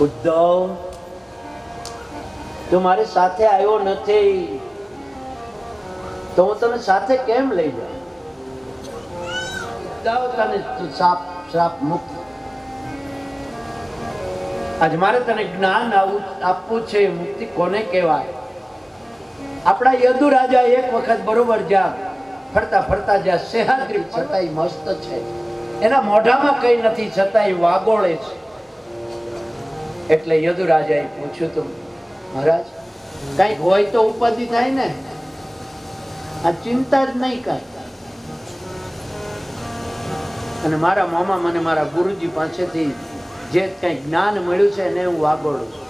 ઉદ્ધવ, તું મારી સાથે આવ્યો નથી તો હું તને સાથે કેમ લઈ જાઉં? તને શ્રાપ મુક્ત. આજ મારે તને જ્ઞાન આપવું છે. મુક્તિ કોને કહેવાય? આપણા યદુ રાજા એક વખત બરોબર જ્યાં ફરતા ફરતા જ્યાં સેહાદ્રી છતાંય મસ્ત છે, એના મોઢામાં કઈ નથી છતાંય વાગોળે છે. એટલે યદુ રાજાએ પૂછ્યું, તું મહારાજ કઈક હોય તો ઉપાધિ થાય ને, આ ચિંતા જ નહીં કઈ. અને મારા મામા મને મારા ગુરુજી પાસેથી જે કઈ જ્ઞાન મળ્યું છે એને હું વાગોળું છું.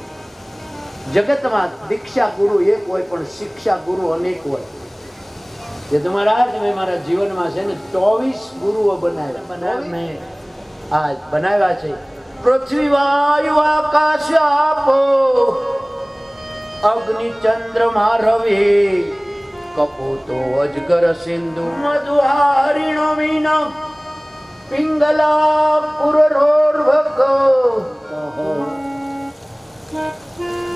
જગતમાં દીક્ષા ગુરુ એક હોય પણ શિક્ષા ગુરુ અનેક હોય. જે તમારા મેં મારા જીવનમાં છે ને 24 ગુરુઓ બનાવ્યા છે. પૃથ્વી વાયુ આકાશ આપો, અગ્નિ ચંદ્રમા રવિ, કપૂતો અજગર સિંધુ, મધુહારિણો મીના, પિંગલા પુરરોર્વક.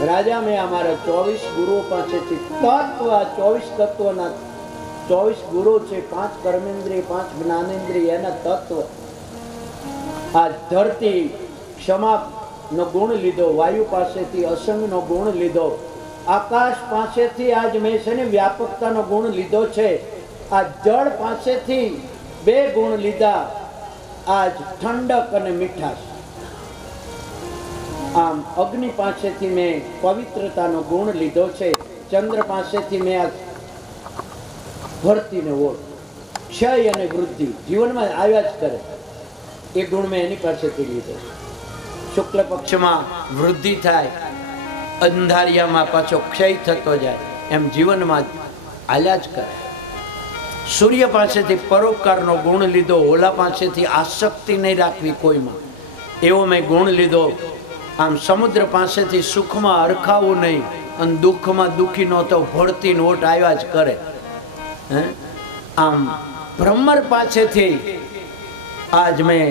રાજા મેં અમારા 24 ગુરુઓ પાસેથી તત્વ, 24 તત્વના 24 ગુરુ છે. 5 કર્મેન્દ્રિય, 5 જ્ઞાનેન્દ્રિય, એના તત્વ. આ ધરતી ક્ષમા નો ગુણ લીધો, વાયુ પાસેથી અસંગ નો ગુણ લીધો, આકાશ પાસેથી આજ મેં છે ને વ્યાપકતા નો ગુણ લીધો છે. આ જળ પાસેથી 2 ગુણ લીધા, આજ ઠંડક અને મીઠાશ. આમ અગ્નિ પાસેથી મેં પવિત્રતાનો ગુણ લીધો છે. ચંદ્ર પાસેથી મેં આ ભરતીને ઓળ, ક્ષય અને વૃદ્ધિ જીવનમાં આવ્યા જ કરે, એ ગુણ મેં એની પાસેથી લીધો. શુક્લ પક્ષમાં વૃદ્ધિ થાય, અંધારિયામાં પાછો ક્ષય થતો જાય, એમ જીવનમાં હાલ્યા જ કરે. સૂર્ય પાસેથી પરોપકારનો ગુણ લીધો, ઓલા પાસેથી આસક્તિ નહીં રાખવી કોઈમાં, એવો મેં ગુણ લીધો. આમ સમુદ્ર પાસેથી સુખમાં હરખાવું નહીં અને દુઃખમાં દુઃખી ન તો ભળતી નોટ આવ્યા જ કરે. આમ બ્રહ્મર પાસેથી આજ મેં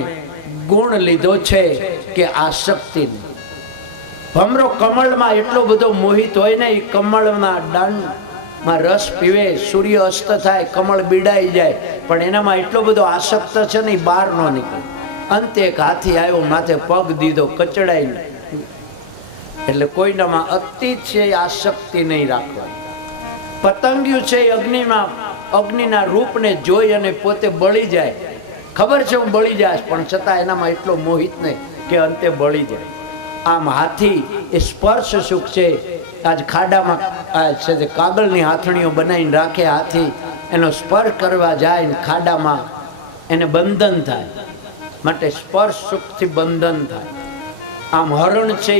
ગુણ લીધો છે કે આસક્તિ. ભમરો કમળમાં એટલો બધો મોહિત હોય ને, એ કમળના દાંડમાં રસ પીવે, સૂર્ય અસ્ત થાય, કમળ બીડાઈ જાય, પણ એનામાં એટલો બધો આસક્ત છે ને, બહાર ન નીકળે. અંતે એક હાથી આવ્યો, માથે પગ દીધો, કચડાઈ. એટલે કોઈનામાં અતિ છે આસક્તિ નહીં રાખવા. પતંગિયું છે અગ્નિમાં, અગ્નિના રૂપને જોઈ અને પોતે બળી જાય, ખબર છે હું બળી જાય, પણ છતાં એનામાં એટલો મોહિત નહીં કે અંતે બળી જાય. આમ હાથી એ સ્પર્શ સુખ છે. આજ ખાડામાં છે તે કાગળની હાથણીઓ બનાવીને રાખે હાથી, એનો સ્પર્શ કરવા જાય ને ખાડામાં એને બંધન થાય, માટે સ્પર્શ સુખથી બંધન થાય. આમ હરણ છે એ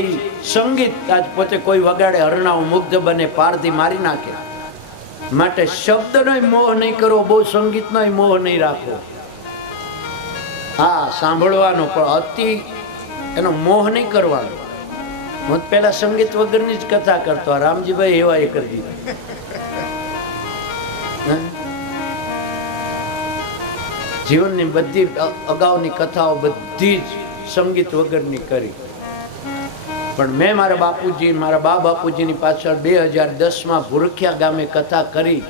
સંગીત, આજ પોતે કોઈ વગાડે હરણાઓ મુગ્ધ બને, પારધી મારી નાખે. માટે શબ્દનો મોહ નહીં કરવો, બહુ સંગીતનો મોહ નહીં રાખવો. હા, સાંભળવાનો, પણ અતિ એનો મોહ નહીં કરવાનો. હું પેલા સંગીત વગરની જ કથા કરતો, રામજીભાઈ એવા એ કરી દીધા. જીવનની બધી અગાઉની કથાઓ બધી જ સંગીત વગરની કરી. પણ મેં મારા બાપુજી, મારા બા બાપુજીની પાછળ 2010માં ભૂરખિયા ગામે કથા કરી.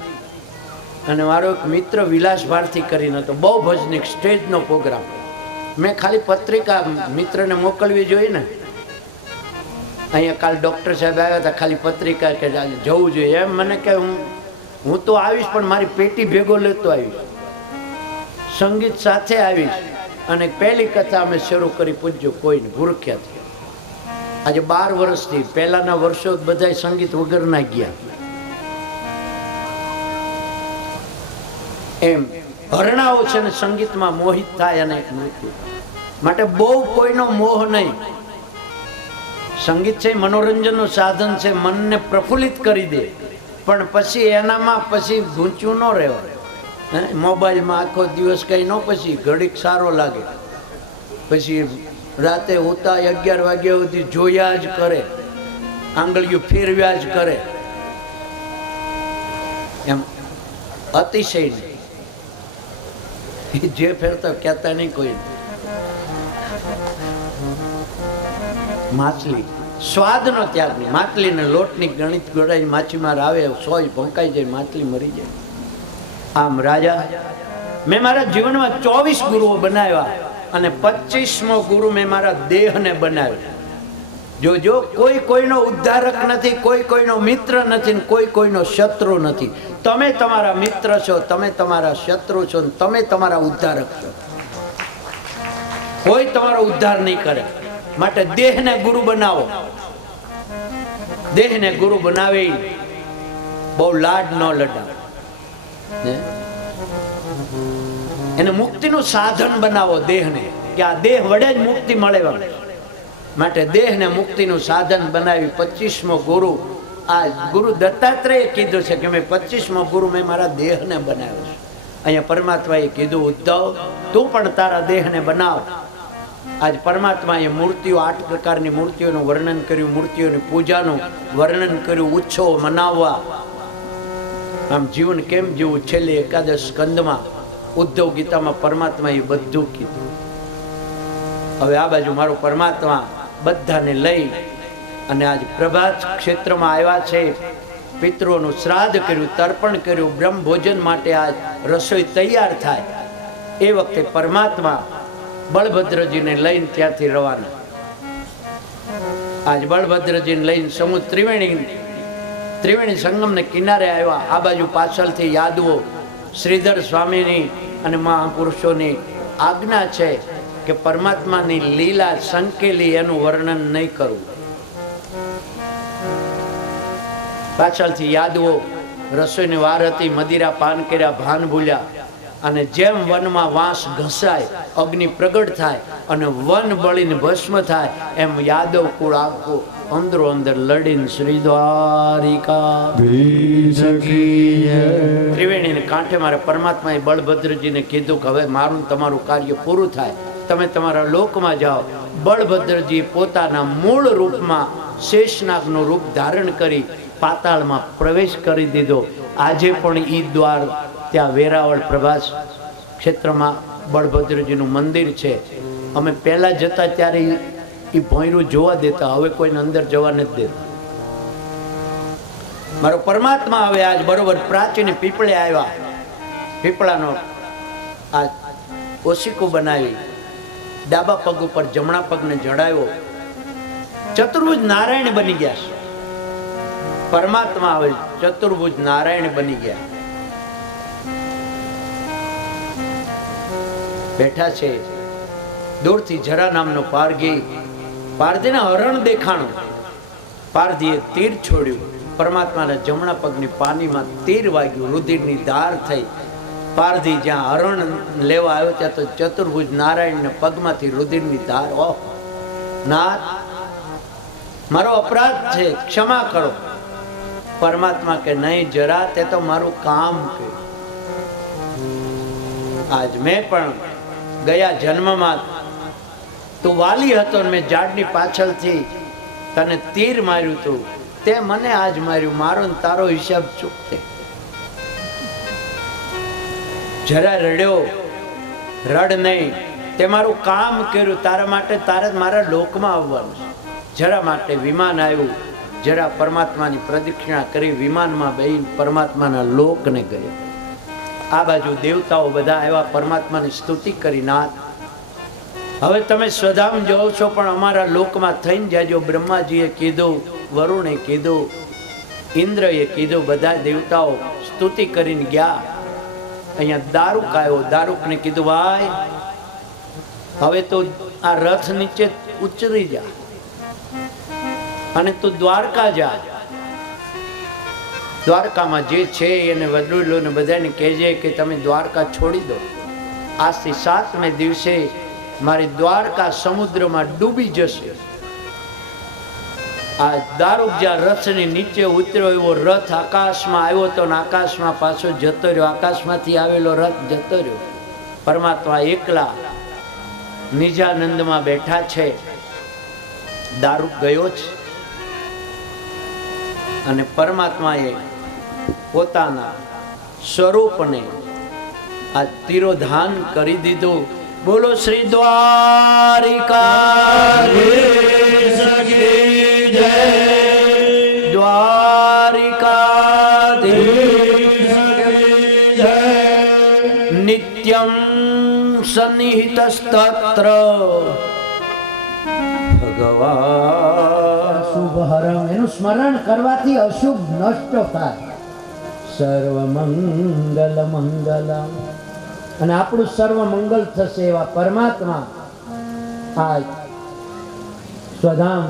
અને મારો એક મિત્ર વિલાસ ભારતી કરીને હતો, બહુ ભજનિક સ્ટેજનો પ્રોગ્રામ. મેં ખાલી પત્રિકા મિત્રને મોકલવી જોઈએ ને, અહીંયા કાલ ડૉક્ટર સાહેબ આવ્યા હતા, ખાલી પત્રિકા કે જવું જોઈએ એમ. મને કહે હું તો આવીશ, પણ મારી પેટી ભેગો લેતો આવીશ, સંગીત સાથે આવીશ. અને પહેલી કથા અમે શરૂ કરી પૂજ્યો કોઈને ભૂરખ્યાથી. આજે 12 વર્ષથી, પહેલાના વર્ષો બધા સંગીત વગરના ગયા. એમ હરણાઓ છે ને સંગીતમાં મોહિત થાય અને મૃત્યુ. માટે બહુ કોઈનો મોહ નહીં. સંગીત છે મનોરંજનનું સાધન છે, મનને પ્રફુલ્લિત કરી દે, પણ પછી એનામાં પછી ગૂંચ્યું ન રહેવાય. મોબાઈલમાં આખો દિવસ કઈ ન, પછી ઘડીક સારો લાગે, પછી રાતે હોતા 11 વાગ્યા સુધી જોયા જ કરે, આંગળીઓ ફેરવ્યા જ કરે. એમ અતિશય નહીં, જે ફેરતા કહેતા નહીં કોઈ. માછલી સ્વાદનો ત્યાગ નહીં. માછલીને લોટની ગણિત ગોળાઈ માછીમાર આવે, સોય ભંકાઈ જાય, માછલી મરી જાય. આમ રાજા, મેં મારા જીવનમાં 24 ગુરુઓ બનાવ્યા અને 25મો ગુરુ મેં મારા દેહને બનાવ્યો. જો કોઈ કોઈનો ઉદ્ધારક નથી, કોઈ કોઈનો મિત્ર નથી, કોઈ કોઈનો શત્રુ નથી. તમે તમારા મિત્ર છો, તમે તમારા શત્રુ છો, તમે તમારા ઉદ્ધારક છો. કોઈ તમારો ઉદ્ધાર નહીં કરે. માટે દેહને ગુરુ બનાવો. દેહને ગુરુ બનાવી બહુ લાડ ન લડાવો. એને મુક્તિનું સાધન બનાવો દેહને, કે આ દેહ વડે જ મુક્તિ મળે. માટે દેહને મુક્તિનું સાધન બનાવી 25મો ગુરુ આ ગુરુ દત્તાત્રેય કીધું છે કે મેં 25મો ગુરુ મેં મારા દેહને બનાવ્યો છે. અહીંયા પરમાત્માએ કીધું, ઉદ્ધવ તું પણ તારા દેહને બનાવ. આજ પરમાત્માએ મૂર્તિઓ 8 પ્રકારની મૂર્તિઓનું વર્ણન કર્યું, મૂર્તિઓની પૂજાનું વર્ણન કર્યું, ઉત્સવો મનાવવા. આમ જીવન કેમ જીવવું છેલ્લે એકાદશ સ્કંદમાં ઉદ્ધવ ગીતામાં પરમાત્માએ બધું કીધું. હવે આ બાજુ મારો પરમાત્મા બધાને લઈ અને આજ પ્રભાત ક્ષેત્રમાં આવ્યા છે. પિતૃઓનું શ્રાદ્ધ કર્યું, તર્પણ કર્યું, બ્રહ્મ ભોજન માટે આજ રસોઈ તૈયાર થાય. એ વખતે પરમાત્મા બળભદ્રજીને લઈને ત્યાંથી રવાના. આજ બળભદ્રજીને લઈને સમુદ્ર ત્રિવેણી સંગમને કિનારે આવ્યા. આ બાજુ પાછળથી યાદવો શ્રીધર સ્વામીની અને મહાપુરુષોની આજ્ઞા છે કે પરમાત્માની લીલા સંકેલી એનું વર્ણન નહીં કરવું. પાછળથી યાદવો રસોઈની વાર હતી, મદિરા પાન કર્યા, ભાન ભૂલ્યા. અને જેમ વનમાં વાંસ ઘસાય, અગ્નિ પ્રગટ થાય અને વન બળીને ભસ્મ થાય, એમ યાદવ કુળ આખું અંદરો અંદર લડીને શ્રી દ્વારિકા ત્રિવેણીને કાંઠે મારે પરમાત્માએ બળભદ્રજીને કીધું કે હવે મારું તમારું કાર્ય પૂરું થાય, તમે તમારા લોકમાં જાઓ. બળભદ્રજી પોતાના મૂળ રૂપમાં શેષનાગનું રૂપ ધારણ કરી પાતાળમાં પ્રવેશ કરી દીધો. આજે પણ ઈ દ્વાર ત્યાં વેરાવળ પ્રભાસ ક્ષેત્રમાં બળભદ્રજીનું મંદિર છે. અમે પહેલા જતા ત્યારે એ ભોંયરું જોવા દેતા, હવે કોઈને અંદર જવા નથી દેતા. મારો પરમાત્મા હવે આજ બરોબર પ્રાચીન પીપળે આવ્યા. પીપળાનો આ ઓશિકો બનાવી, ડાબા પગ ઉપર જમણા પગને જડાવ્યો. ચતુર્ભુજ નારાયણ બની ગયા છે. પરમાત્મા હવે ચતુર્ભુજ નારાયણ બની ગયા. બેઠા છે. દૂરથી જરા નામનો પારગી, પારધીને હરણ દેખાણું. પારધીએ તીર છોડ્યું. પરમાત્માના જમણા પગની પાનીમાં તીર વાગ્યું, રુધિરની ધાર થઈ. પારધી જ્યાં હરણ લેવા આવ્યો ત્યાં તો ચતુર્ભુજ નારાયણના પગમાંથી રુધિરની ધાર. ઓહ નાથ, મારો અપરાધ છે, ક્ષમા કરો. પરમાત્મા કે નહીં જરા, તે તો મારું કામ કે. આજ મેં પણ ગયા જન્મમાં તું વાલી હતો ને મેં ઝાડની પાછળથી તને તીર માર્યું તું, તે મને આજ માર્યું. મારો ને તારો હિસાબ ચૂકતે. જરા રડ્યો, રડ નહીં, તે મારું કામ કર્યું. તારા માટે તારે મારા લોકમાં આવવાનું છે. જરા માટે વિમાન આવ્યું. જરા પરમાત્માની પ્રદક્ષિણા કરી વિમાનમાં બેસી પરમાત્માના લોકને ગયો. આ બાજુ દેવતાઓ બધા આવ્યા, પરમાત્માની સ્તુતિ કરી. નાથ, હવે તમે સ્વધામ જાઓ છો પણ અમારા લોકમાં થઈને જાજો. બ્રહ્માજીએ કીધું, વરુણે કીધું, ઇન્દ્રએ કીધું, બધા દેવતાઓ સ્તુતિ કરીને ગયા. અહીંયા દારૂક આવ્યો. દારૂકને કીધું, ભાઈ હવે તો આ રથ નીચે ઉતરી જા અને તું દ્વારકા જા. દ્વારકામાં જે છે એને વડીલોને બધાને કહેજે કે તમે દ્વારકા છોડી દો. આજથી 7મે દિવસે મારી દ્વારકા સમુદ્રમાં ડૂબી જશે. આ દારૂક જ્યાં રથની નીચે ઉતર્યો, એવો રથ આકાશમાં આવ્યો તો આકાશમાં પાછો જતો રહ્યો. આકાશમાંથી આવેલો રથ જતો રહ્યો. પરમાત્મા એકલા નિજાનંદમાં બેઠા છે. દારૂક ગયો છે અને પરમાત્માએ પોતાના સ્વરૂપને આ તિરોધાન કરી દીધું. બોલો શ્રી દ્વારિકાધીશ કી જય, દ્વારિકાધીશ કી જય. નિત્યમ સન્નિહિતસ્તત્ર ભગવાન શુભહરમ, એનું સ્મરણ કરવાથી અશુભ નષ્ટ થાય. સર્વ મંગલ મંગલમ, અને આપણું સર્વ મંગલ થશે એવા પરમાત્મા આજ સ્વધામ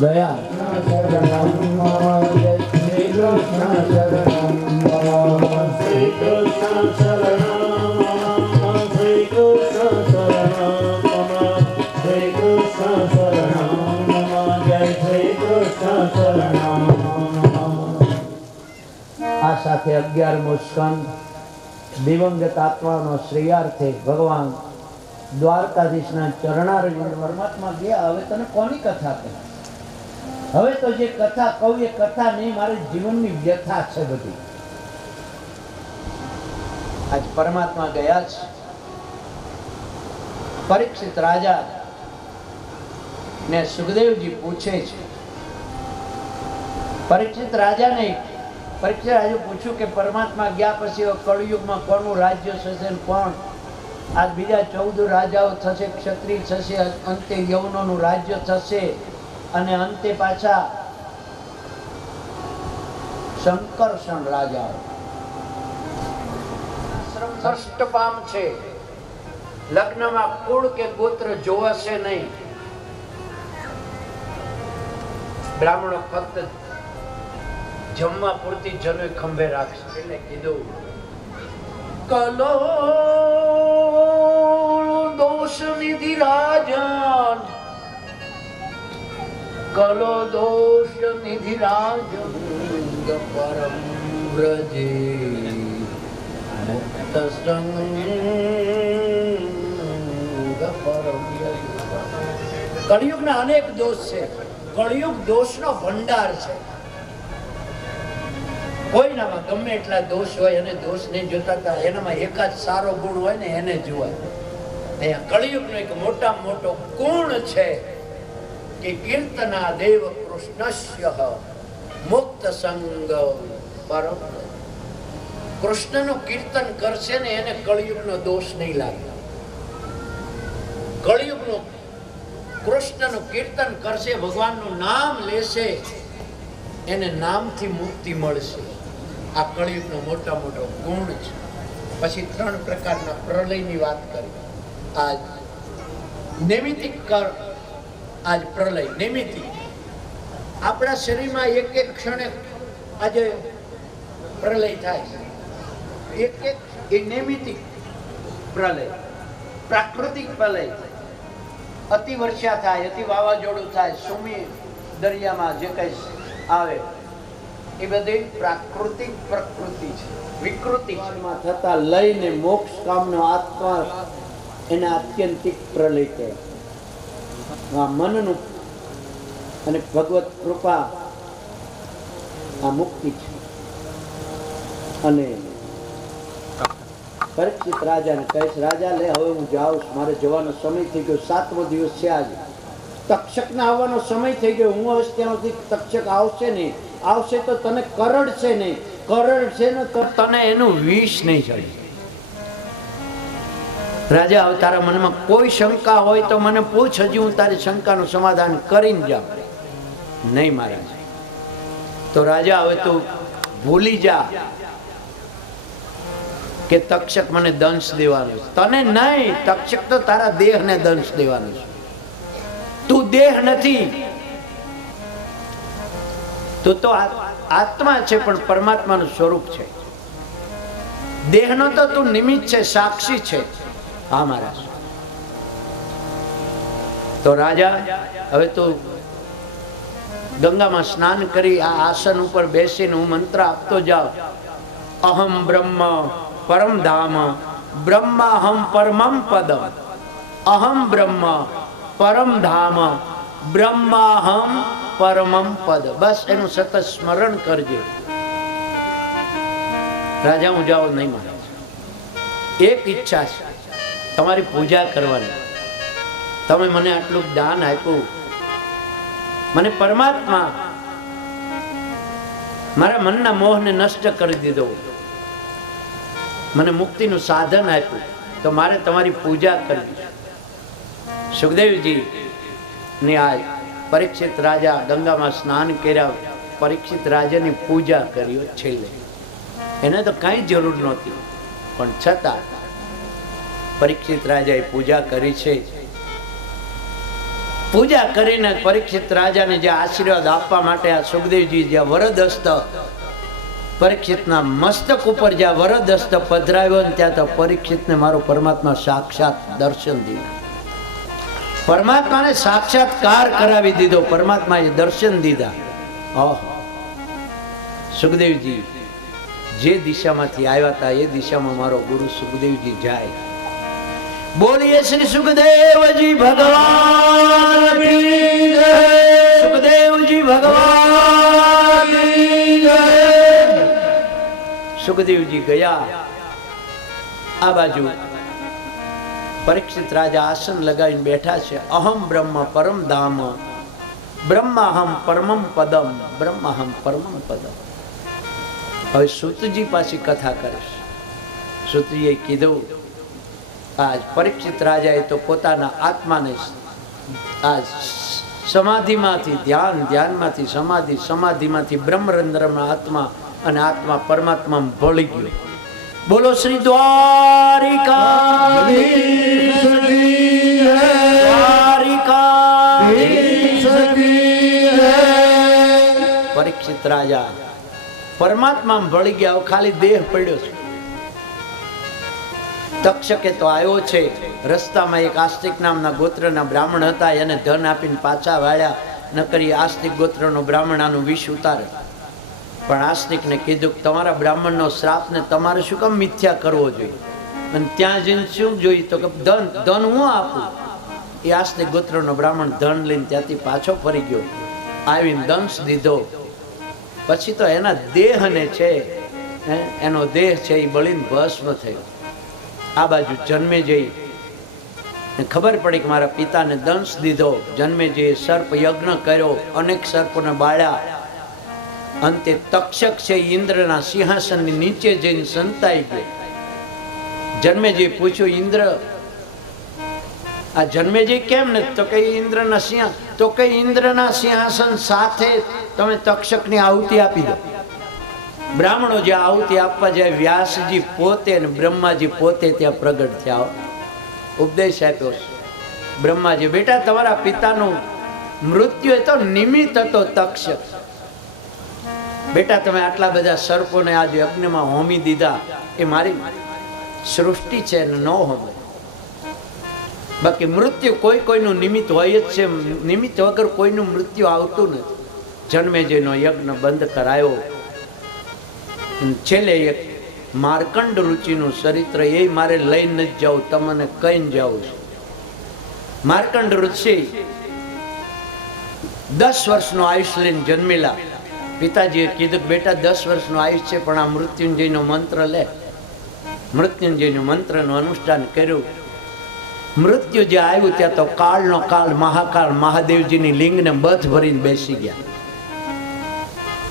ગયા. શ્રી કૃષ્ણ શરણમ, શ્રી કૃષ્ણ શરણમ, શ્રી કૃષ્ણ શરણમ, શ્રી કૃષ્ણ શરણમ, જય શ્રી કૃષ્ણ શરણમ. આ સાથે 11મો સ્કંદ દિવંગત આત્માનો શ્રેયાર્થે ભગવાન દ્વારકાધીશના ચરણારવિંદ પરમાત્મા ગયા. હવે તને કોની કથા કહે? હવે તો જે કથા કહું એ કથા નહીં, મારી જીવનની વ્યથા છે બધી. આજ પરમાત્મા ગયા છે. પરીક્ષિત રાજા ને સુખદેવજી પૂછે છે. પરીક્ષિત રાજાને પૂછ્યું કે પરમાત્મા ગયા પછી કળયુગમાં કોનું રાજ્ય થશે ને કોણ? આજ બીજા 14 રાજાઓ થશે, ક્ષત્રિય થશે, અંતે યવનોનું રાજ્ય થશે અને અંતે પાછા શંકરષણ રાજાઓ ભ્રષ્ટ પામશે. લગ્નમાં કુળ કે ગોત્ર જોવાશે નહીં. બ્રાહ્મણો ફક્ત જમવા પૂરતી જનોય ખંભે રાખશે. એટલે કીધું કલો દોષ નિધિ રાજન, કલો દોષ નિધિ રાજન, પરમ વ્રજે મુક્ત સંગ પરમ. કળિયુગના અનેક દોષ છે. કળિયુગ દોષનો ભંડાર છે. કોઈનામાં ગમે એટલા દોષ હોય અને દોષ નહીં જોતા, એનામાં એકાદ સારો ગુણ હોય ને એને જોવાય. અહીંયા કળિયુગનો એક મોટામાં મોટો ગુણ છે કે કીર્તના દેવ કૃષ્ણસ્ય મુક્ત સંગ પરમ. કૃષ્ણનું કીર્તન કરશે ને એને કળિયુગનો દોષ નહીં લાગે. કળિયુગનું કૃષ્ણનું કીર્તન કરશે, ભગવાનનું નામ લેશે, એને નામથી મુક્તિ મળશે. આ કળિયુગનો મોટા મોટો ગુણ છે. પછી 3 પ્રકારના પ્રલયની વાત કરી. આજ નૈમિતિક કર, આજ પ્રલય નૈમિતિક. આપણા શરીરમાં એક એક ક્ષણે આજે પ્રલય થાય છે. એક એક એ નૈમિતિક પ્રલય. પ્રાકૃતિક પ્રલય, અતિ વર્ષા થાય, અતિ વાવાઝોડું થાય, સુમી દરિયામાં જે કઈ આવે એ બધી પ્રાકૃતિક પ્રકૃતિ છે. વિકૃતિમાં થતા લઈને મોક્ષ કામનો આત્મા એને આત્યંતિક પ્રલય કહે. આ મનનું અને ભગવત કૃપા આ મુક્તિ છે. અને પરીક્ષિત રાજાને કહીશ, રાજા લે હવે હું જાઉં છું, મારે જવાનો સમય થઈ ગયો. 7મો દિવસ છે આજે. તક્ષકના આવવાનો સમય થઈ ગયો. હું હવે ત્યાં સુધી તક્ષક આવશે નહીં. આવશે તો તને કરડશે નહીં. કરડશે ને તો તને એનું વિષ નહીં ચડે. રાજા હવે તારા મનમાં કોઈ શંકા હોય તો મને પૂછ, હજી હું તારી શંકાનું સમાધાન કરીને જાઉં. નહીં મહારાજ. તો રાજા હવે તું ભૂલી જા કે તક્ષક મને દંશ દેવાનો છે. તને નહીં, તક્ષક તો તારા દેહને દંશ દેવાનો છે. તું દેહ નથી, તું તો આત્મા છે, પણ પરમાત્માનું સ્વરૂપ છે. દેહનો તો તું નિમિત્ત છે, સાક્ષી છે. હા મહારાજ. તો રાજા હવે તું ગંગામાં સ્નાન કરી આ આસન ઉપર બેસીને હું મંત્ર આપતો જાઉં. અહમ બ્રહ્મ પરમ ધામ બ્રહ્માહમ પરમમ પદ. અહમ બ્રહ્મ પરમ ધામ બ્રહ્માહમ પરમમ પદ. બસ એનું સતત સ્મરણ કરજે. રાજા હું જાઉં નહીં મહારાજ. એક ઈચ્છા છે તમારી પૂજા કરવાની. તમે મને આટલું દાન આપ્યું, મને પરમાત્મા મારા મનના મોહને નષ્ટ કરી દીધો, મને મુક્તિનું સાધન આપ્યું, તો મારે તમારી પૂજા કરવી. સુખદેવજી ની આ પરીક્ષિત રાજા ગંગામાં સ્નાન કર્યા, પરીક્ષિત રાજાની પૂજા કરી. છેલ્લે એને તો કાંઈ જરૂર નહોતી, પણ છતાં પરીક્ષિત રાજાએ પૂજા કરી છે. પૂજા કરીને પરીક્ષિત રાજાને જે આશીર્વાદ આપવા માટે આ સુખદેવજી જ્યાં વરદ હસ્ત પરીક્ષિતના મસ્તક ઉપર જ્યાં વરદ હસ્ત પધરાવ્યો ને ત્યાં તો પરીક્ષિતને મારો પરમાત્મા સાક્ષાત દર્શન દીધા. પરમાત્માને સાક્ષાત્કાર કરાવી દીધો, પરમાત્માએ દર્શન દીધા. સુખદેવજી જે દિશામાંથી આવ્યા હતા એ દિશામાં મારો ગુરુ સુખદેવજી જાય. બોલીએ શ્રી સુખદેવજી ભગવાન કી જય. સુખદેવજી ભગવાન કી જય. સુખદેવજી ગયા. આ બાજુ પરીક્ષિત રાજા આસન લગાવીને બેઠા છે. અહમ બ્રહ્મ પરમ ધામ, બ્રહ્માહમ પરમમ પદમ, બ્રહ્માહમ પરમમ પદમ. હવે સૂતજી પાછી કથા કરીશ. સૂતજીએ કીધું, આજ પરીક્ષિત રાજાએ તો પોતાના આત્માને આજ સમાધિમાંથી ધ્યાન, ધ્યાનમાંથી સમાધિ, સમાધિમાંથી બ્રહ્મરંધ્રમાં આત્મા, અને આત્મા પરમાત્મામાં ભળી ગયો. બોલો શ્રી દ્વારિકા. પરીક્ષિત રાજા પરમાત્મામાં ભળી ગયા, ખાલી દેહ પડ્યો છે. તક્ષકે તો આવ્યો છે. રસ્તામાં એક આસ્તિક નામના ગોત્રના બ્રાહ્મણ હતા, એને ધન આપીને પાછા વાળ્યા. ન કરી આસ્તિક ગોત્રનો બ્રાહ્મણ આનું વિષ ઉતારે. પણ આસ્તિકને કીધું કે તમારા બ્રાહ્મણનો શ્રાપને તમારે શું કામ મિથ્યા કરવો જોઈએ, અને ત્યાં જઈને શું જોઈએ, તો કે ધન ધન હું આપું. એ આસ્તિક ગોત્રનો બ્રાહ્મણ ધન લઈને ત્યાંથી પાછો ફરી ગયો, આવીને દંશ દીધો. પછી તો એના દેહને છે, એનો દેહ છે એ બળીને ભસ્મ થયો. આ બાજુ જન્મે જઈ ખબર પડી કે મારા પિતાને દંશ દીધો. જન્મે જઈ સર્પ યજ્ઞ કર્યો, અનેક સર્પોને બાળ્યા. અંતે તક્ષક છે ઇન્દ્રના સિંહાસનની નીચે જઈને સંતાઈ ગયો. જન્મેજય પૂછ્યું, ઇન્દ્ર આ જન્મેજય કેમ ને? તો કે ઇન્દ્રના સિંહ, તો કે ઇન્દ્રના સિંહાસન સાથે તમે તક્ષકની આહુતિ આપી દો. બ્રાહ્મણો જે આહુતિ આપવા જાય, વ્યાસજી પોતે અને બ્રહ્માજી પોતે ત્યાં પ્રગટ થયા. ઉપદેશ આપ્યો બ્રહ્માજી, બેટા તમારા પિતાનું મૃત્યુ તો નિમિત્ત હતો તક્ષક. બેટા તમે આટલા બધા સર્પોને આજે યજ્ઞમાં હોમી દીધા, એ મારી સૃષ્ટિ છે ને ન હોમે. બાકી મૃત્યુ કોઈ કોઈનું નિમિત્ત હોય જ છે, નિમિત્ત વગર કોઈનું મૃત્યુ આવતું નથી. જન્મેજયનો યજ્ઞ બંધ કરાયો. છેલ્લે એક માર્કંડ રુચિનું ચરિત્ર એ મારે લઈને જ જાઉં, તમને કહીને જાઉં છું. માર્કંડ ઋષિ 10 વર્ષનો આયુષ્ય લઈને જન્મેલા. પિતાજીએ કીધું, બેટા 10 વર્ષનું આયુષ્ય છે, પણ આ મૃત્યુંજયનો મંત્ર લે. મૃત્યુંજયનો મંત્રનું અનુષ્ઠાન કર્યું. મૃત્યુ જે આવ્યું ત્યાં તો કાળનો કાળ મહાકાળ મહાદેવજીની લિંગને બધ ભરીને બેસી ગયા.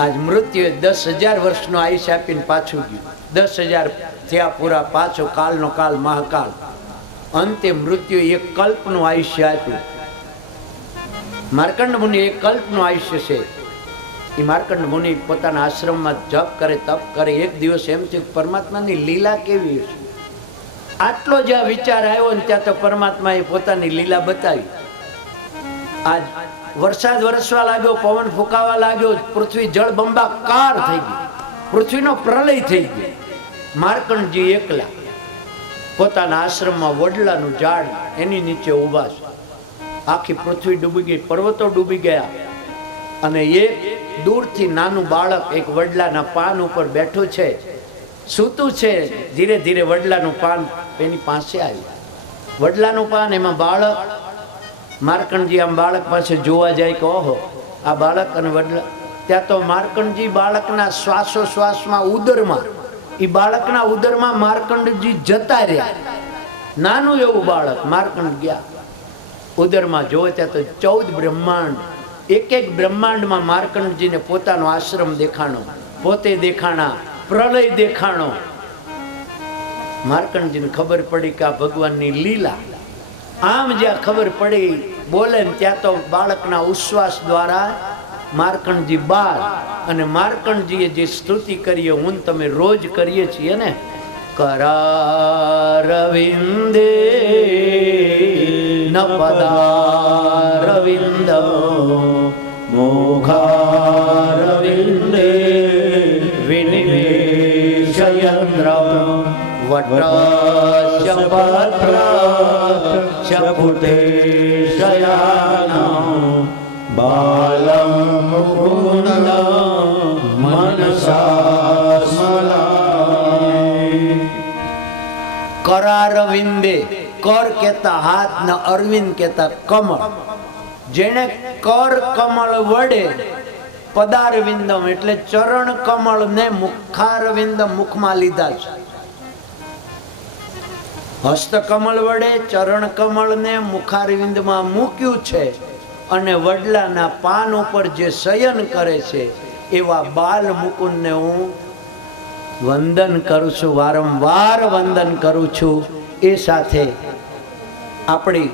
આજ મૃત્યુએ 10,000 વર્ષનું આયુષ્ય આપીને પાછું ગયું. 10,000 થયા પૂરા, પાછો કાળનો કાળ મહાકાળ. અંતે મૃત્યુ એક કલ્પનું આયુષ્ય આપ્યું. માર્કંડ મુનિ એક કલ્પનું આયુષ્ય છે. એ માર્કંડ મુનિ પોતાના આશ્રમમાં જપ કરે, તપ કરે. એક દિવસ એમ છે પરમાત્માની લીલા કેવી છે. આટલો જ્યાં વિચાર આવ્યો ને ત્યાં તો પરમાત્માએ પોતાની લીલા બતાવી. આજ વરસાદ વરસવા લાગ્યો, પવન ફૂંકાવા લાગ્યો, પૃથ્વી જળબંબાકાર થઈ ગઈ, પૃથ્વીનો પ્રલય થઈ ગયો. માર્કંડજી એકલા પોતાના આશ્રમમાં વડલાનું ઝાડ એની નીચે ઊભા છે. આખી પૃથ્વી ડૂબી ગઈ, પર્વતો ડૂબી ગયા, અને એક દૂરથી નાનું બાળક એક વડલાના પાન ઉપર બેઠું છે, સૂતું છે. ધીરે ધીરે વડલાનું પાન એની પાસે આવ્યું. વડલાનું પાન, એમાં બાળક. માર્કંડજી આમ બાળક પાસે જોવા જાય કે ઓહો આ બાળક અને વડલા. ત્યાં તો માર્કંડજી બાળકના શ્વાસોશ્વાસમાં, ઉદરમાં, એ બાળકના ઉદરમાં માર્કંડજી જતા રહ્યા. નાનું એવું બાળક માર્કંડ ગયા, ઉદરમાં જોવે ત્યાં તો 14 બ્રહ્માંડ, એક એક બ્રહ્માંડમાં માર્કંડજીને પોતાનો આશ્રમ દેખાણો, પોતે દેખાણા, પ્રલય દેખાણો. માર્કંડજીને ખબર પડી કે આ ભગવાનની લીલા. આમ જ્યાં ખબર પડી બોલે ને ત્યાં તો બાળકના ઉશ્વાસ દ્વારા માર્કંડજી બાર, અને માર્કંડજીએ જે સ્તુતિ કરીએ હું તમે રોજ કરીએ છીએ ને, કરારવિંદે ન પદારવિંદ મોઘારવિંદે વિનિવેશયન્દ્ર વટસ્ય પત્રસ્ય પુતે શયાનં બાલમ મુકુંદ મનસા સ્મરાય. કરારવિંદે, કર કહેતા હાથ ને અરવિંદ કહેતા કમળ. જેને કર કમળ વડે, પદારવિંદમ એટલે ચરણ કમળ ને મુખારવિંદમ મુખમાં લીધા છે. હસ્ત કમળ વડે ચરણ કમળ ને મુખારવિંદમાં મૂક્યું છે, અને વડલાના પાન ઉપર જે શયન કરે છે એવા બાલ મુકુંદને હું વંદન કરું છું, વારંવાર વંદન કરું છું. એ સાથે આપણી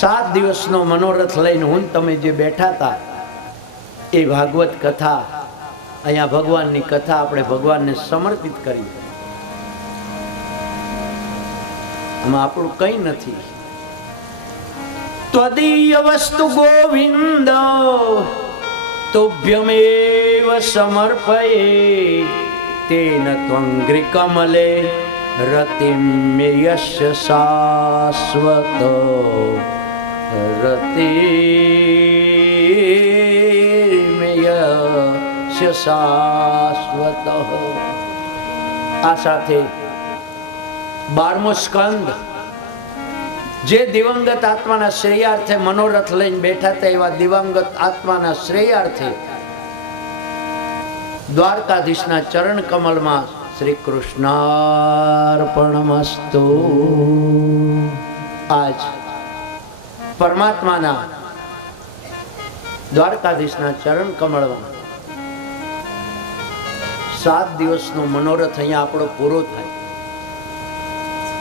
7 દિવસનો મનોરથ લઈને હું તમે જે બેઠા હતા એ ભાગવત કથા, અહીંયા ભગવાનની કથા આપણે ભગવાનને સમર્પિત કરી. આમાં આપણું કંઈ નથી. ત્વદીય વસ્તુ ગોવિંદ તુભ્યમેવ સમર્પયે તેન ત્વંઘ્રિ કમલે રતિમ યસ્ય શાશ્વત રતિમ યસ્ય શાશ્વત. આ સાથે 12મો સ્કંદ જે દિવંગત આત્માના શ્રેયાર્થે મનોરથ લઈને બેઠા હતા એવા દિવંગત આત્માના શ્રેયાર્થે દ્વારકાધીશના ચરણ કમલમાં શ્રી કૃષ્ણાર્પણમસ્તુ. આજ પરમાત્માના દ્વારકાધીશના ચરણ કમળમાં 7 દિવસનો મનોરથ અહીંયા આપણો પૂરો થાય.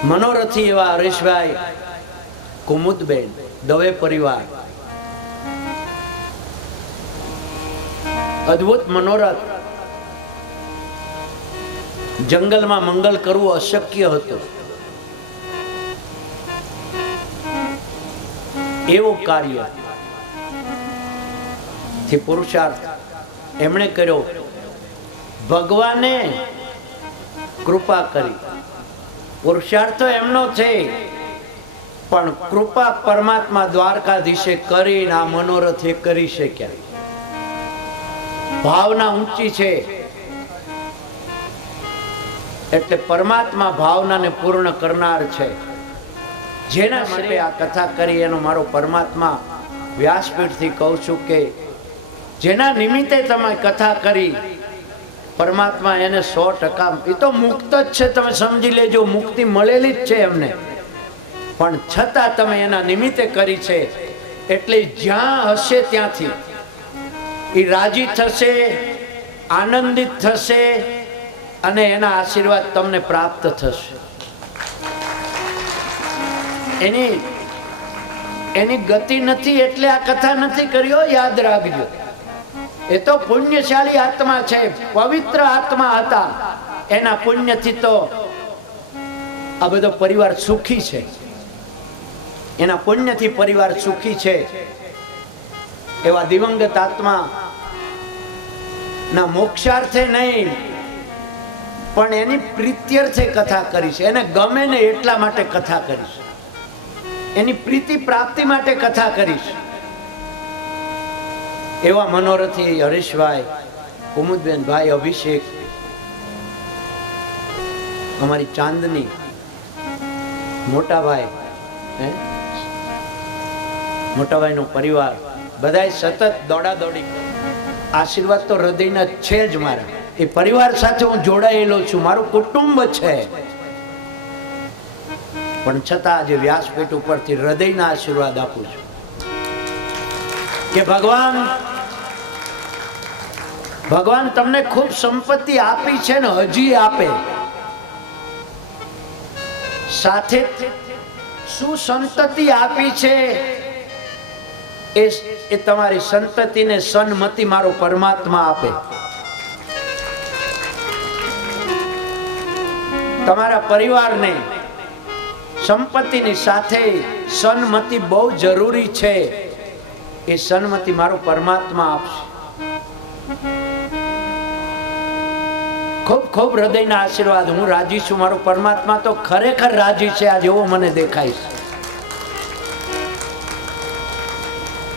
મનોરથી એવા હરેશભાઈ, કુમુદબેન, દવે પરિવાર, અદ્ભુત મનોરથ. જંગલમાં મંગલ કરવું અશક્ય હતું, એવું કાર્ય થી પુરુષાર્થ એમણે કર્યો. ભગવાને કૃપા કરી. પુરુષાર્થ એમનો છે, પણ કૃપા પરમાત્મા દ્વારકાધીશે કરીને આ મનોરથ એ કરી શક્યા. ભાવના ઊંચી છે એટલે પરમાત્મા ભાવનાને પૂર્ણ કરનાર છે. જેના માટે આ કથા કરી એનો મારો પરમાત્મા વ્યાસપીઠથી કહું છું કે જેના નિમિત્તે તમે કથા કરી પરમાત્મા એને 100%, એ તો મુક્ત જ છે, તમે સમજી લેજો, મુક્તિ મળેલી જ છે એમને, પણ છતાં તમે એના નિમિત્તે કરી છે એટલે જ્યાં હશે ત્યાંથી એ રાજી થશે, આનંદિત થશે અને એના આશીર્વાદ તમને પ્રાપ્ત થશે. એની ગતિ નથી એટલે આ કથા નથી કર્યો, યાદ રાખજો. એ તો પુણ્યશાળી આત્મા છે, પવિત્ર આત્મા હતા, એના પુણ્યથી તો આ બધો પરિવાર સુખી છે. એના પુણ્યથી પરિવાર સુખી છે. એવા દિવંગત આત્મા ના મોક્ષાર્થે નહીં પણ એની પ્રીત્યર્થે કથા કરી છે. એને ગમે ને એટલા માટે કથા કરી છે, એની પ્રીતિ પ્રાપ્તિ માટે કથા કરી છે. એવા મનોરથી હરીશભાઈ, કુમુદબેન, ભાઈ અભિષેક, અમારી ચાંદની, મોટાભાઈ, મોટાભાઈનો પરિવાર, બધાય સતત દોડાદોડી. આશીર્વાદ તો હૃદયના છે જ મારા. એ પરિવાર સાથે હું જોડાયેલો છું, મારું કુટુંબ છે. પણ છતાં આજે વ્યાસપીઠ ઉપરથી હૃદયના આશીર્વાદ આપું છું કે ભગવાન તમને ખૂબ સંપત્તિ આપી છે ને હજી આપે. સાથે શું સંતતિ આપી છે એ તમારી સંતતિને સન્મતિ મારો પરમાત્મા આપે. તમારા પરિવારને સંપત્તિની સાથે સન્મતિ બહુ જરૂરી છે. એ સન્મતિ મારો પરમાત્મા આપશે. ખૂબ ખૂબ હૃદયના આશીર્વાદ. હું રાજી છું. મારો પરમાત્મા તો ખરેખર રાજી છે આજ, એવો મને દેખાય છે.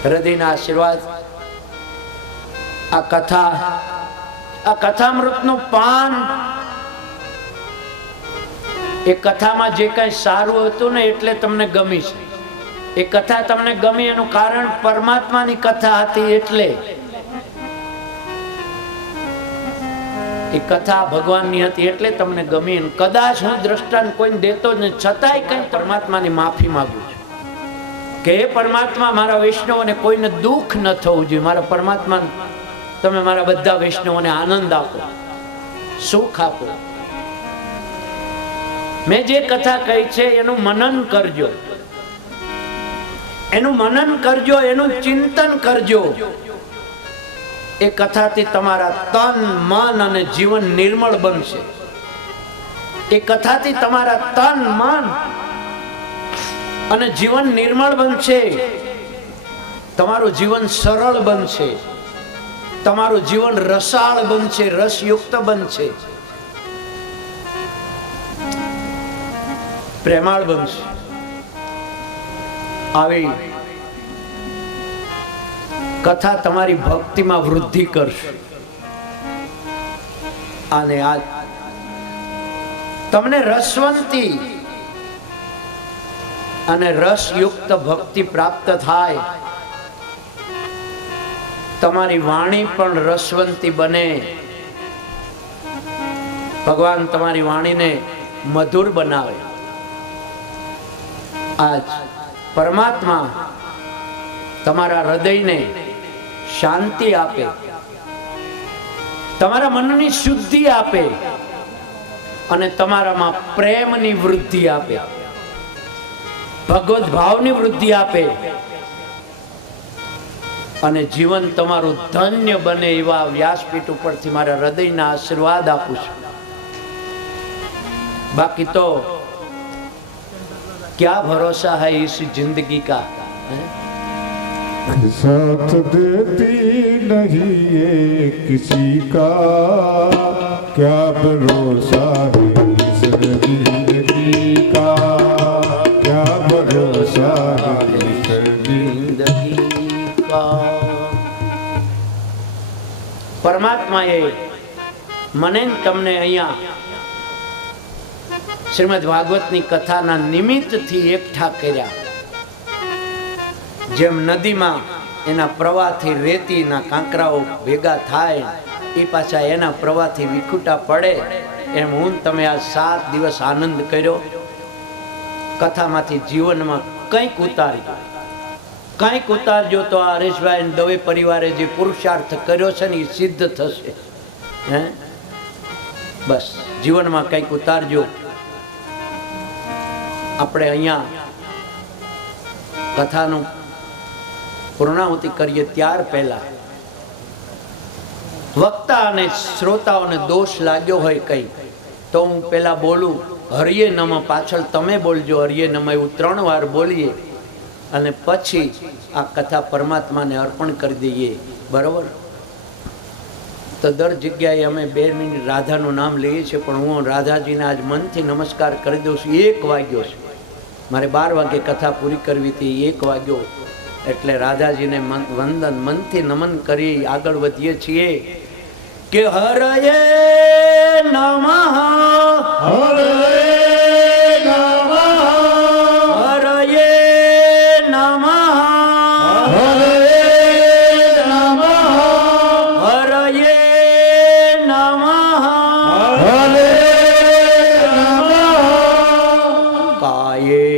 હૃદયના આશીર્વાદ. આ કથામૃતનું પાન, એ કથામાં જે કઈ સારું હતું ને એટલે તમને ગમી છે. એ કથા તમને ગમી એનું કારણ પરમાત્માની કથા હતી એટલે. એ કથા ભગવાનની હતી એટલે તમને ગમી. કદાચ હું દ્રષ્ટાંત કોઈને દેતો જ નહીં, છતાંય કઈ પરમાત્માની માફી માંગુ છું કે હે પરમાત્મા, મારા વૈષ્ણવોને કોઈને દુઃખ ન થવું જોઈએ. મારા પરમાત્મા, તમે મારા બધા વૈષ્ણવોને આનંદ આપો, સુખ આપો. મેં જે કથા કહી છે એનું મનન કરજો, એનું મનન કરજો, એનું ચિંતન કરજો. એ કથાથી તમારા તન, મન અને જીવન નિર્મળ બનશે. એ કથાથી તમારા તન, મન અને જીવન નિર્મળ બનશે. તમારું જીવન સરળ બનશે, તમારું જીવન રસાળ બનશે, રસયુક્ત બનશે, પ્રેમાળ બનશે. આવી કથા તમારી ભક્તિમાં વૃદ્ધિ કરશે અને આ તમને રસવંતી અને રસયુક્ત ભક્તિ પ્રાપ્ત થાય. તમારી વાણી પણ રસવંતી બને. ભગવાન તમારી વાણીને મધુર બનાવે. આજ પરમાત્મા તમારા હૃદયને શાંતિ આપે, તમારા મનની શુદ્ધિ આપે અને તમારામાં પ્રેમની વૃદ્ધિ આપે, ભગવદ ભાવની વૃદ્ધિ આપે અને જીવન તમારું ધન્ય બને. એવા વ્યાસપીઠ ઉપરથી મારા હૃદયના આશીર્વાદ આપું છું. બાકી તો क्या भरोसा है इस जिंदगी का, साथ देती नहीं ये किसी का, क्या भरोसा है इस जिंदगी का, क्या भरोसा है इस जिंदगी का. પરમાત્માએ મને તમને અહીંયા શ્રીમદ ભાગવતની કથાના નિમિત્તથી એકઠા કર્યા. જેમ નદીમાં એના પ્રવાહથી રેતીના કાંકરાઓ ભેગા થાય, એ પાછા એના પ્રવાહથી વિખૂટા પડે, એમ હું તમે આ 7 દિવસ આનંદ કર્યો. કથામાંથી જીવનમાં કંઈક ઉતારજો, કંઈક ઉતારજો તો આ હરેશભાઈ દવે પરિવારે જે પુરુષાર્થ કર્યો છે ને એ સિદ્ધ થશે. હે, બસ જીવનમાં કંઈક ઉતારજો. આપણે અહીંયા કથાનું પૂર્ણાહુતિ કરીએ ત્યાર પહેલા વક્તા અને શ્રોતાઓને દોષ લાગ્યો હોય કઈ તો હું પેલા બોલું હરિયે નમ, પાછળ તમે બોલજો હરિયે નમ, એવું 3 વાર બોલીએ અને પછી આ કથા પરમાત્માને અર્પણ કરી દઈએ. બરોબર? તો દર જગ્યાએ અમે 2 મિનિટ રાધાનું નામ લઈએ છીએ, પણ હું રાધાજીને આજ મનથી નમસ્કાર કરી દઉં છું. 1 વાગ્યો છે, મારે 12 વાગે કથા પૂરી કરવી હતી, 1 વાગ્યો એટલે રાધાજીને વંદન મનથી નમન કરી આગળ વધીએ છીએ કે હરયે નમઃ, હરયે નમઃ, હરયે નમઃ, હરયે નમઃ, હરયે નમઃ, હરયે નમઃ. કાયે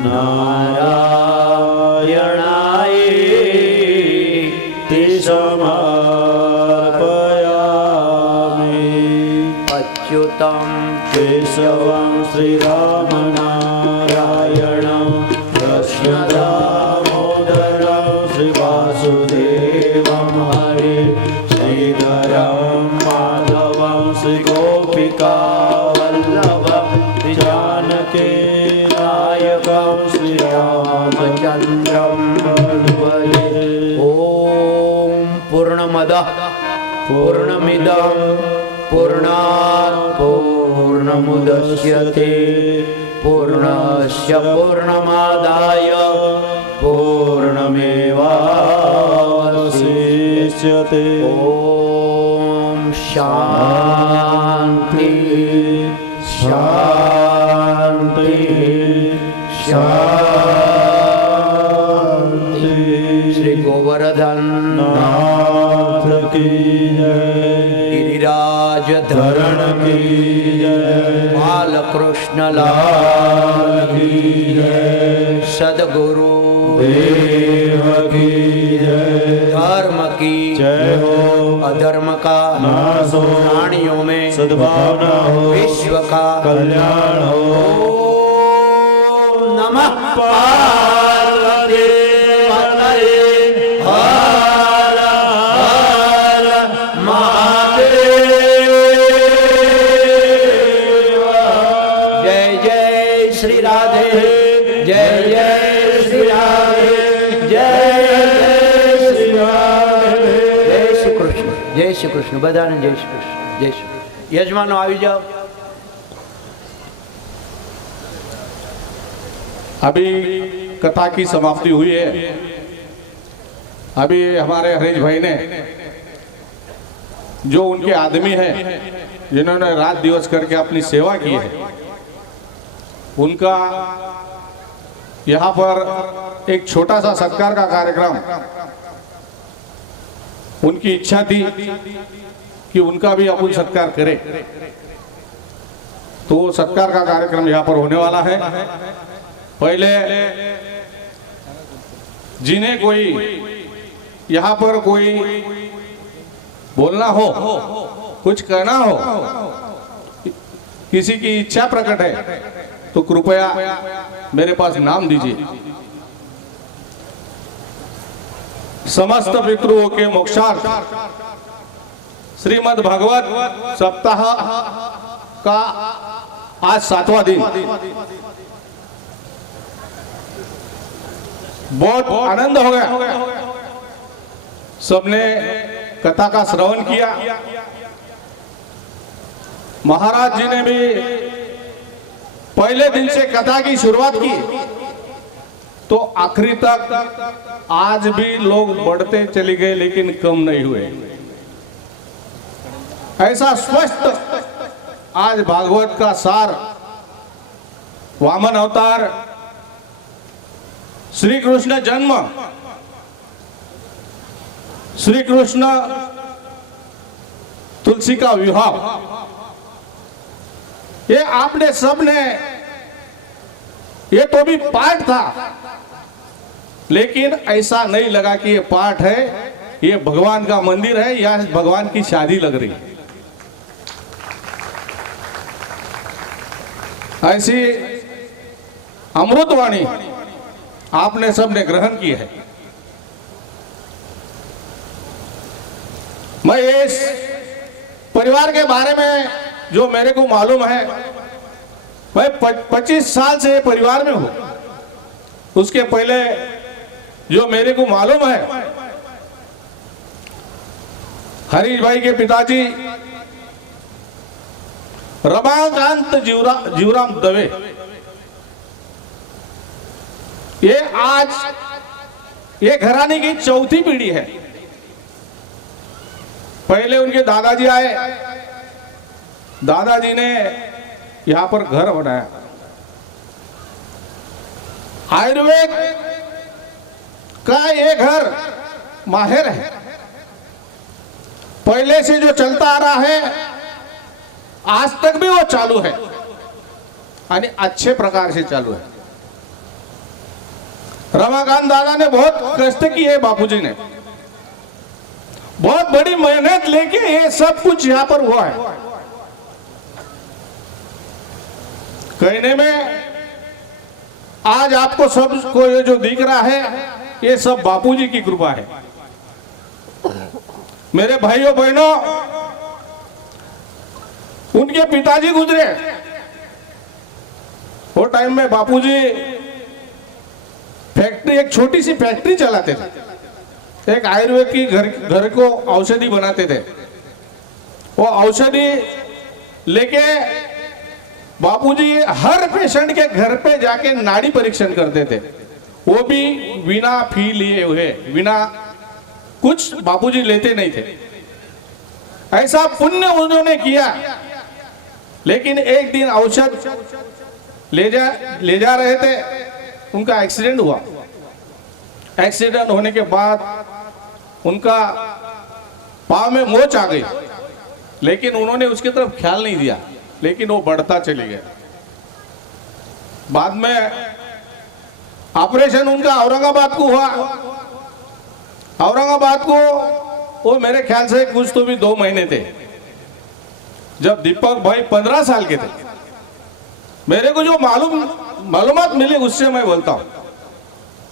नारायणायेति समर्पयामि। अच्युतं केशवं श्रीरामनारायणं कृष्णदामोदरं श्रीवासुदेवं हरे श्रीधरं माधवं श्रीगोपिकावल्लभं जानकी नायकं श्रीरामचन्द्रं भजे। ॐ पूर्णमदः पूर्णमिदं पूर्णात् पूर्णमुदच्यते पूर्णस्य पूर्णमादाय पूर्णमेवावशिष्यते। ॐ शान्ति शान्ति शान्ति। श्री गोवर्धन नाथ की जय, गिरिराज धरण की जय, बालकृष्ण लाल की जय, सदगुरु देव की जय, धर्म की जय हो, अधर्म का नाश हो, प्राणियों में सद्भावना हो, विश्व का कल्याण हो। ओम नमः पार्वती पतये हर हर महादेव। जय जय श्री राधे, जय जय श्री राधे, जय जय श्री राधे। जय श्री कृष्ण, जय श्री कृष्ण। बधाने जय श्री कृष्ण, जय श्री कृष्ण। यजमानो આવી જાઓ। अभी कथा की समाप्ति हुई है। अभी हमारे हरीश भाई ने जो उनके आदमी हैं जिन्होंने रात दिवस करके अपनी सेवा की है, उनका यहाँ पर एक छोटा सा सत्कार का कार्यक्रम, उनकी इच्छा थी कि उनका भी अपन सत्कार करें, तो वो सत्कार का कार्यक्रम यहाँ पर होने वाला है। पहले जिन्हें कोई यहाँ पर कोई बोलना हो, कुछ कहना हो, किसी की इच्छा प्रकट है, तो कृपया मेरे पास नाम दीजिए। समस्त पितृओं के मोक्षार्थ श्रीमद् भागवत सप्ताह का आज 7वां दिन। बहुत आनंद हो गया, सबने कथा का श्रवण किया। महाराज जी ने भी पहले दिन से कथा की शुरुआत की, तो आखिरी तक आज भी लोग बढ़ते चले गए, लेकिन कम नहीं हुए। ऐसा स्पष्ट आज भागवत का सार, वामन अवतार, श्री कृष्ण जन्म, श्री कृष्ण तुलसी का विवाह, ये आपने सबने, ये तो भी पाठ था, लेकिन ऐसा नहीं लगा कि ये पाठ है, ये भगवान का मंदिर है या भगवान की शादी लग रही है। ऐसी अमृतवाणी आपने सबने ग्रहण की है। मैं इस परिवार के बारे में जो मेरे को मालूम है, मैं 25 साल से परिवार में हूं। उसके पहले जो मेरे को मालूम है, हरीश भाई के पिताजी रमाकांत जीवराम दवे, ये आज ये घराने की चौथी पीढ़ी है। पहले उनके दादाजी आए, दादाजी ने यहां पर घर बनाया। आयुर्वेद का ये घर माहिर है, पहले से जो चलता आ रहा है आज तक भी वो चालू है, यानी अच्छे प्रकार से चालू है। रमाकांत दादा ने बहुत कष्ट किए, बापूजी ने बहुत बड़ी मेहनत लेके ये सब कुछ यहां पर हुआ है। कहने में आज आपको सबको ये जो दिख रहा है ये सब बापूजी की कृपा है। मेरे भाइयों बहनों, उनके पिताजी गुजरे वो टाइम में बापूजी फैक्ट्री, एक छोटी सी फैक्ट्री चलाते थे। एक आयुर्वेद की घर को औषधि बनाते थे। वो औषधि लेके बापूजी हर पेशेंट के घर पे जाके नाड़ी परीक्षण करते थे, वो भी बिना फी लिए हुए, बिना कुछ बापूजी लेते नहीं थे। ऐसा पुण्य उन्होंने किया। लेकिन एक दिन औषध ले जा रहे थे, उनका एक्सीडेंट हुआ। एक्सीडेंट होने के बाद उनका पांव में मोच आ गई, लेकिन उन्होंने उसकी तरफ ख्याल नहीं दिया, लेकिन वो बढ़ता चले गया। बाद में ऑपरेशन उनका औरंगाबाद को हुआ। औरंगाबाद को वो मेरे ख्याल से कुछ तो भी 2 महीने थे। जब दीपक भाई 15 साल के थे, मेरे को जो मालूमात मिले उससे मैं बोलता हूं,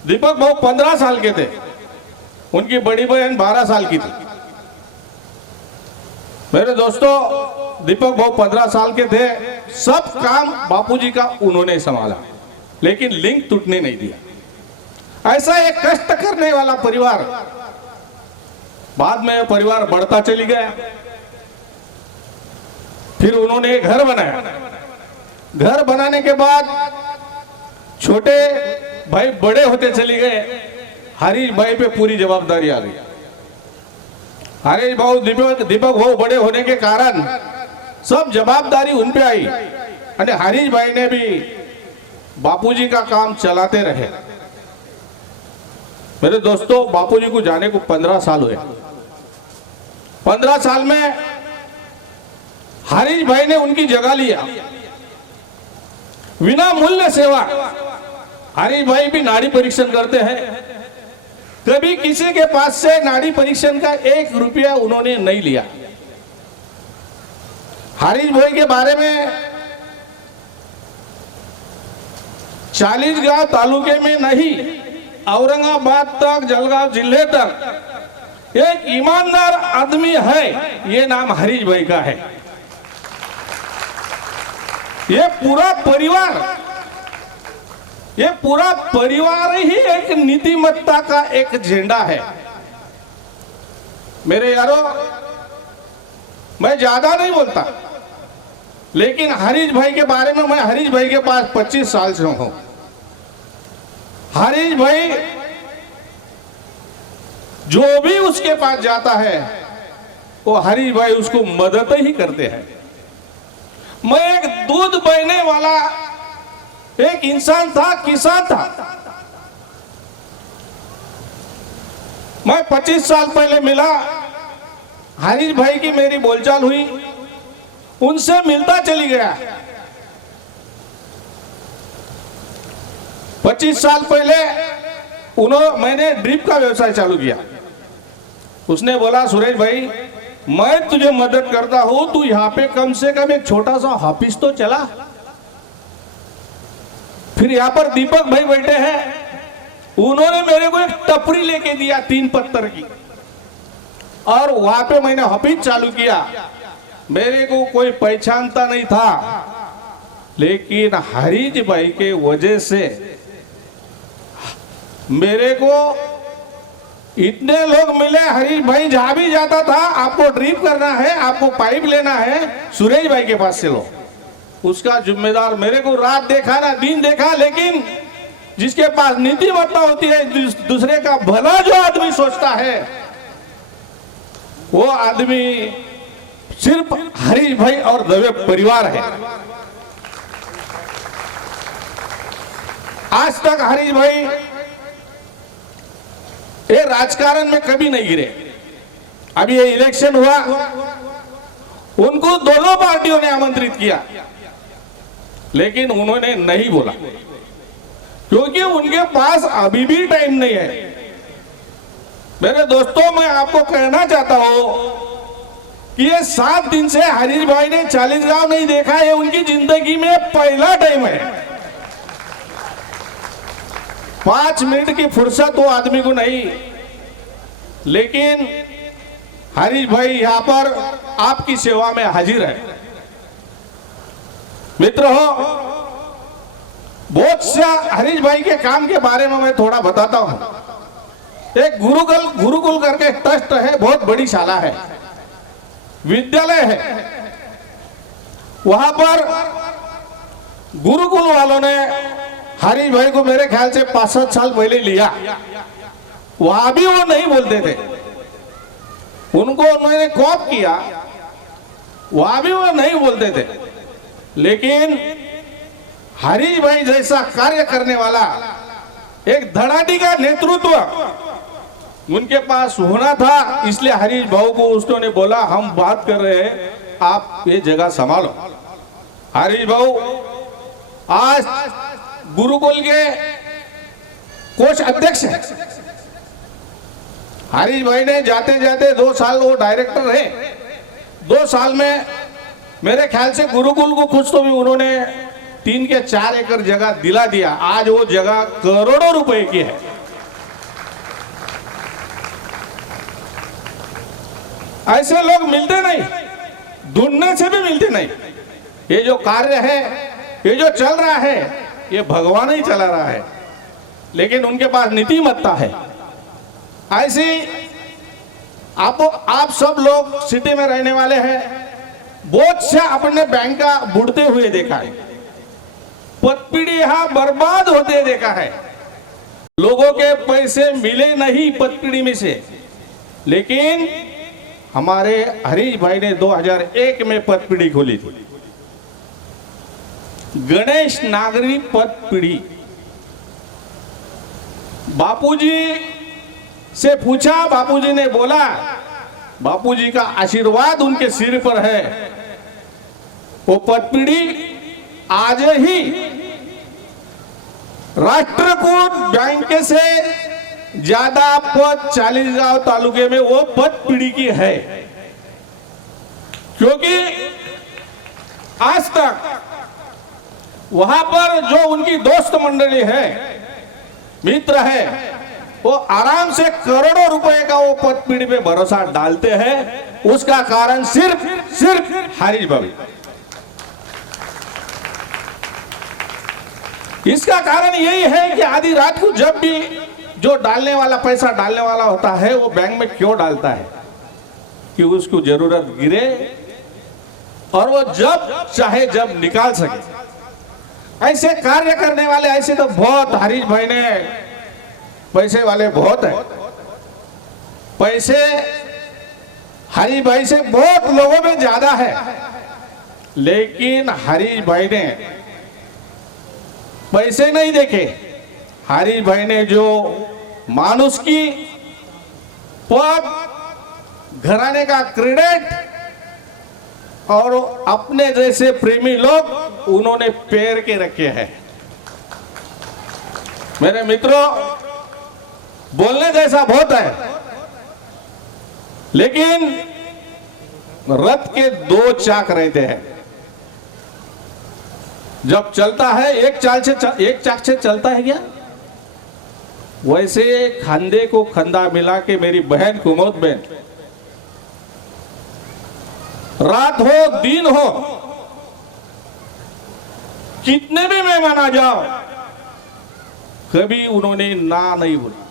दीपक भाई 15 साल के थे, उनकी बड़ी बहन 12 साल की थी। मेरे दोस्तों, दीपक भाई 15 साल के थे। सब काम बापूजी का उन्होंने संभाला, लेकिन लिंक टूटने नहीं दिया। ऐसा एक कष्ट करने वाला परिवार, बाद में परिवार बढ़ता चली गया। फिर उन्होंने घर बनाया। घर बनाने के बाद छोटे भाई बड़े होते चले गए। हरीश भाई पे पूरी जवाबदारी आ गई। हरीश भाई दीपक भाई बड़े होने के कारण सब जवाबदारी उन पे आई। और हरीश भाई ने भी बापूजी का काम चलाते रहे। मेरे दोस्तों, बापूजी को जाने को 15 साल हुए। 15 साल में हरीश भाई ने उनकी जगह लिया, बिना मूल्य सेवा। हरीश भाई भी नाड़ी परीक्षण करते हैं। कभी किसी के पास से नाड़ी परीक्षण का 1 रुपया उन्होंने नहीं लिया। हरीश भाई के बारे में 40गांव तालुके में नहीं, औरंगाबाद तक, जलगांव जिले तक एक ईमानदार आदमी है, ये नाम हरीश भाई का है। ये पूरा परिवार ही एक नीतिमत्ता का एक झंडा है। मेरे यारों, मैं ज्यादा नहीं बोलता, लेकिन हरीश भाई के बारे में, मैं हरीश भाई के पास 25 साल से हूं। हरीश भाई जो भी उसके पास जाता है, वो हरीश भाई उसको मदद ही करते हैं। मैं एक दूध बहने वाला एक इंसान था, किसान था। मैं 25 साल पहले मिला, हरीश भाई की मेरी बोलचाल हुई, उनसे मिलता चली गया। 25 साल पहले मैंने ड्रिप का व्यवसाय चालू किया। उसने बोला, सुरेश भाई, मैं तुझे मदद करता हूं, तू यहां पे कम से कम एक छोटा सा ऑफिस तो चला। फिर यहां पर दीपक भाई बैठे हैं, उन्होंने मेरे को एक टपरी लेके दिया 3 पत्थर की, और वहां पे मैंने ऑफिस चालू किया। मेरे को कोई पहचानता नहीं था, लेकिन हरीश भाई के वजह से मेरे को इतने लोग मिले। हरीश भाई जहां भी जाता था, आपको ड्रिप करना है, आपको पाइप लेना है, सुरेश भाई के पास से लो। उसका जिम्मेदार, मेरे को रात देखा ना दिन देखा, लेकिन जिसके पास नीतिमत्ता होती है, दूसरे का भला जो आदमी सोचता है, वो आदमी सिर्फ हरीश भाई और दवे परिवार है। आज तक हरीश भाई ये राजकारण में कभी नहीं गिरे। अभी ये इलेक्शन हुआ, उनको दोनों पार्टियों ने आमंत्रित किया, लेकिन उन्होंने नहीं बोला। क्योंकि उनके पास अभी भी टाइम नहीं है। मेरे दोस्तों, मैं आपको कहना चाहता हूं कि ये 7 दिन से हरीश भाई ने 40 गांव नहीं देखा, ये उनकी जिंदगी में पहला टाइम है। 5 मिनट की फुर्सत वो आदमी को नहीं, लेकिन हरीश भाई यहां पर आपकी सेवा में हाजिर है। मित्र हो, बहुत सा हरीश भाई के काम के बारे में मैं थोड़ा बताता हूं। एक गुरुकुल करके ट्रस्ट है, बहुत बड़ी शाला है, विद्यालय है। वहां पर गुरुकुल वालों ने हरीश भाई को मेरे ख्याल से 5-7 साल पहले लिया। वहां भी वो नहीं बोलते थे, उनको उन्होंने कॉप किया, वहां भी वो नहीं बोलते थे। लेकिन हरीश भाई जैसा कार्य करने वाला एक धड़ाटी का नेतृत्व उनके पास होना था, इसलिए हरीश भाऊ को उसने बोला, हम बात कर रहे हैं, आप ये जगह संभालो। हरीश भाऊ आज गुरुकुल के कोष अध्यक्ष हैं। हरीश भाई ने जाते जाते 2 साल वो डायरेक्टर रहे। 2 साल में मेरे ख्याल से गुरुकुल को कुछ तो भी उन्होंने 3 के 4 एकड़ जगह दिला दिया। आज वो जगह करोड़ों रुपए की है। ऐसे लोग मिलते नहीं, ढूंढने से भी मिलते नहीं। ये जो कार्य है, ये जो चल रहा है, ये भगवान ही चला रहा है, लेकिन उनके पास नीतिमत्ता है। ऐसे आप सब लोग सिटी में रहने वाले हैं, बहुत से अपने बैंक का बुढ़ते हुए देखा है, पतपीढ़ी यहां बर्बाद होते देखा है। लोगों के पैसे मिले नहीं पतपीढ़ी में से, लेकिन हमारे हरीश भाई ने 2001 में पतपीढ़ी खोली थी, गणेश नागरी पतपीढ़ी। बापूजी से पूछा, बापूजी ने बोला, बापूजी का आशीर्वाद उनके सिर पर है। वो पतपीढ़ी आज ही राष्ट्रकूट बैंक से ज्यादा पद 40 गांव तालुके में वो पतपीढ़ी की है, क्योंकि आज तक वहां पर जो उनकी दोस्त मंडली है, मित्र है, वो आराम से करोड़ों रुपए का वो पतपीढ़ी पे भरोसा डालते हैं। उसका कारण सिर्फ हरीश भाई। इसका कारण यही है कि आधी रात को जब भी जो डालने वाला पैसा डालने वाला होता है, वो बैंक में क्यों डालता है कि उसको जरूरत गिरे और वो जब चाहे जब निकाल सके। ऐसे कार्य करने वाले ऐसे तो बहुत हरीश भाई ने, पैसे वाले बहुत है, पैसे हरीश भाई से बहुत लोगों में ज्यादा है, लेकिन हरीश भाई ने पैसे नहीं देखे। हरीश भाई ने जो मानुष की, पद, घराने का क्रेडिट और अपने जैसे प्रेमी लोग उन्होंने पैर के रखे हैं। मेरे मित्रों, बोलने जैसा बहुत है, लेकिन रथ के 2 चाक रहते हैं। जब चलता है एक चाक से चलता है क्या? वैसे खांदे को खंदा मिला के मेरी बहन कुमोद बहन, रात हो दिन हो, कितने भी मेहमान आ जाओ, कभी उन्होंने ना नहीं बोला।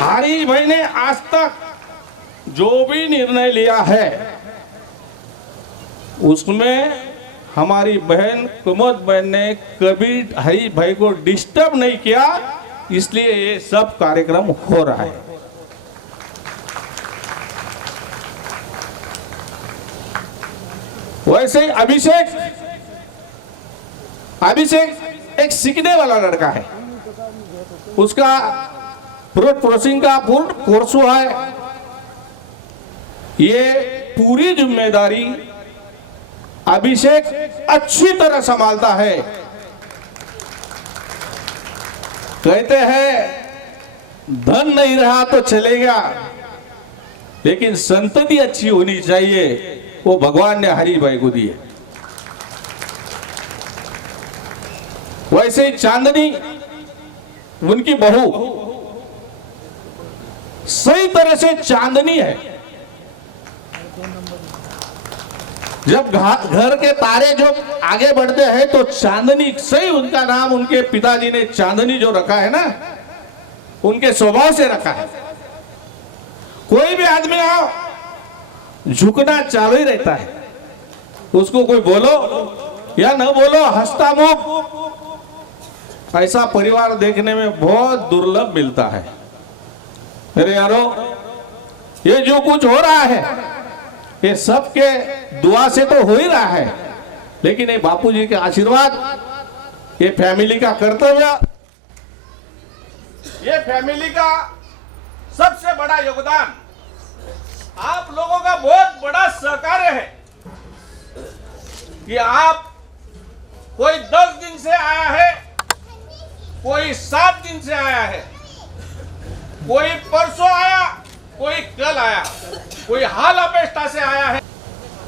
हरीश भाई ने आज तक जो भी निर्णय लिया है, उसमें हमारी बहन कुमोद बहन ने कभी हरीश भाई को डिस्टर्ब नहीं किया, इसलिए ये सब कार्यक्रम हो रहा है। वैसे अभिषेक एक सीखने वाला लड़का है, उसका फ्रूट प्रोसेसिंग का फुल कोर्स हुआ है। ये पूरी जिम्मेदारी अभिषेक अच्छी तरह संभालता है, कहते हैं धन नहीं रहा तो चलेगा, लेकिन संतति अच्छी होनी चाहिए, वो भगवान ने हरीश भाई को दी है। वैसे ही चांदनी उनकी बहू सही तरह से चांदनी है। जब घर के तारे जो आगे बढ़ते हैं तो चांदनी सही उनका नाम उनके पिताजी ने चांदनी जो रखा है ना, उनके स्वभाव से रखा है। कोई भी आदमी आओ झुकना चालू ही रहता है, उसको कोई बोलो या न बोलो हंसता मुंह। ऐसा परिवार देखने में बहुत दुर्लभ मिलता है। मेरे यारों, ये जो कुछ हो रहा है ये सबके दुआ से तो हो ही रहा है, लेकिन ये बापूजी के आशीर्वाद, ये फैमिली का कर्तव्य, ये फैमिली का सबसे बड़ा योगदान, आप लोगों का बहुत बड़ा सहकार्य है कि आप कोई 10 दिन से आया है, कोई 7 दिन से आया है, कोई परसों आया, कोई कल आया, कोई हाल अपेक्षा से आया है।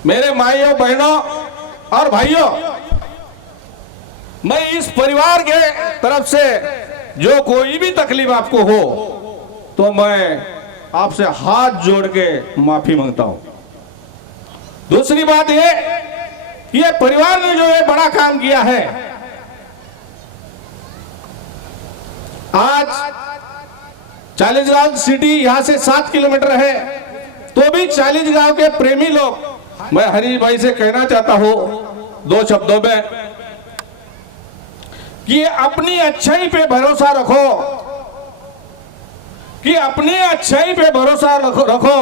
मेरे माइयों बहनों और भाइयों, मैं इस परिवार के तरफ से जो कोई भी तकलीफ आपको हो तो मैं आपसे हाथ जोड़ के माफी मांगता हूं। दूसरी बात ये परिवार ने जो ये बड़ा काम किया है, आज चालीसगांव सिटी यहां से 7 किलोमीटर है, तो भी चालीसगांव के प्रेमी लोग, मैं हरीश भाई से कहना चाहता हूं 2 शब्दों में कि अपनी अच्छाई पे भरोसा रखो, कि अपनी अच्छाई पे भरोसा रखो।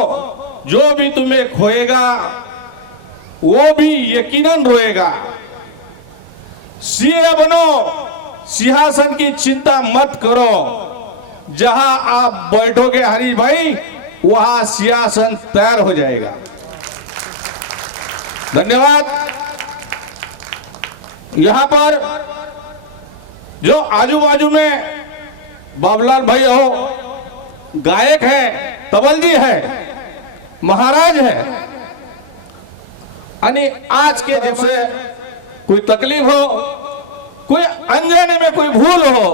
जो भी तुम्हें खोएगा वो भी यकीनन रोएगा। सीए बनो, सिंहासन की चिंता मत करो, जहां आप बैठोगे हरीश भाई वहां सिंहासन तैयार हो जाएगा। धन्यवाद। यहां पर जो आजू बाजू में बाबूलाल भाई हो, गायक है, तबल जी है, महाराज है, यानी आज के जैसे कोई तकलीफ हो, कोई अनजाने में कोई भूल हो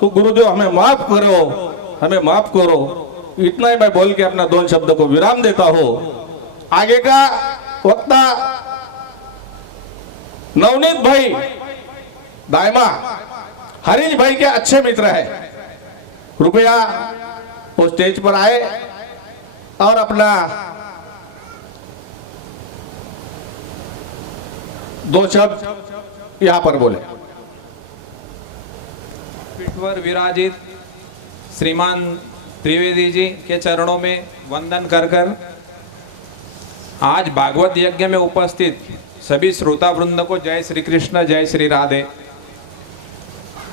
तो गुरुदेव हमें माफ करो, हमें माफ करो। इतना ही मैं बोल के अपना 2 शब्द को विराम देता हूं। आगे का वक्ता नवनीत भाई दायमा हरीश भाई के अच्छे मित्र है, कृपया वो स्टेज पर आए और अपना 2 शब्द यहां पर बोले। पीठ पर विराजित श्रीमान त्रिवेदी जी के चरणों में वंदन कर आज भागवत यज्ञ में उपस्थित सभी श्रोता वृंद को जय श्री कृष्ण, जय श्री राधे।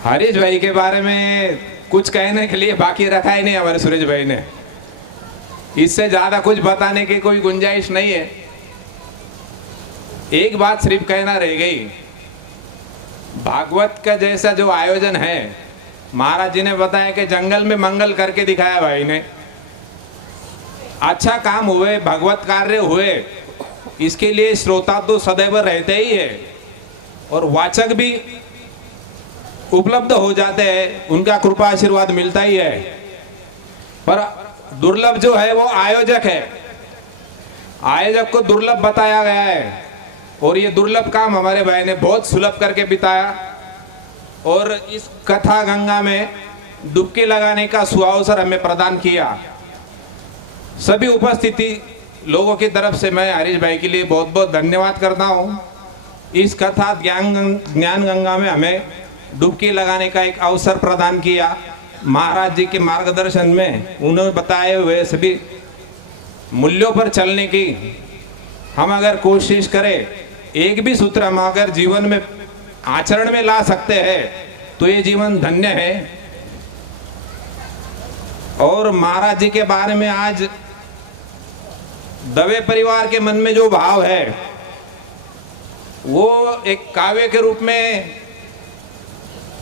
हरीश भाई के बारे में कुछ कहने के लिए बाकी रखा ही नहीं हमारे सुरेश भाई ने, इससे ज्यादा कुछ बताने की कोई गुंजाइश नहीं है। एक बात सिर्फ कहना रह गई, भागवत का जैसा जो आयोजन है, महाराज जी ने बताया कि जंगल में मंगल करके दिखाया भाई ने। अच्छा काम हुए, भगवत कार्य हुए, इसके लिए श्रोता तो सदैव रहते ही है और वाचक भी उपलब्ध हो जाते हैं, उनका कृपा आशीर्वाद मिलता ही है। पर दुर्लभ जो है वो आयोजक है, आयोजक को दुर्लभ बताया गया है और ये दुर्लभ काम हमारे भाई ने बहुत सुलभ करके बिताया और इस कथा गंगा में डुबकी लगाने का सुअवसर हमें प्रदान किया। सभी उपस्थिति लोगों की तरफ से मैं हरीश भाई के लिए बहुत बहुत धन्यवाद करता हूँ। इस कथा ज्ञान गंगा में हमें डुबकी लगाने का एक अवसर प्रदान किया। महाराज जी के मार्गदर्शन में उन्होंने बताए हुए सभी मूल्यों पर चलने की हम अगर कोशिश करें, एक भी सूत्र हम अगर जीवन में आचरण में ला सकते हैं तो ये जीवन धन्य है। और महाराज जी के बारे में आज दवे परिवार के मन में जो भाव है वो एक काव्य के रूप में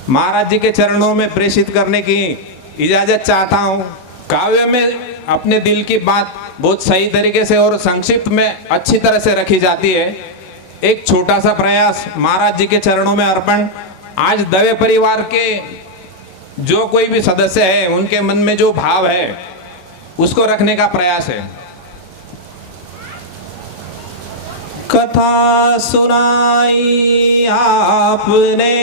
महाराज जी के चरणों में प्रेषित करने की इजाजत चाहता हूँ। काव्य में अपने दिल की बात बहुत सही तरीके से और संक्षिप्त में अच्छी तरह से रखी जाती है। एक छोटा सा प्रयास महाराज जी के चरणों में अर्पण। आज दवे परिवार के जो कोई भी सदस्य है उनके मन में जो भाव है उसको रखने का प्रयास है। कथा सुनाई आपने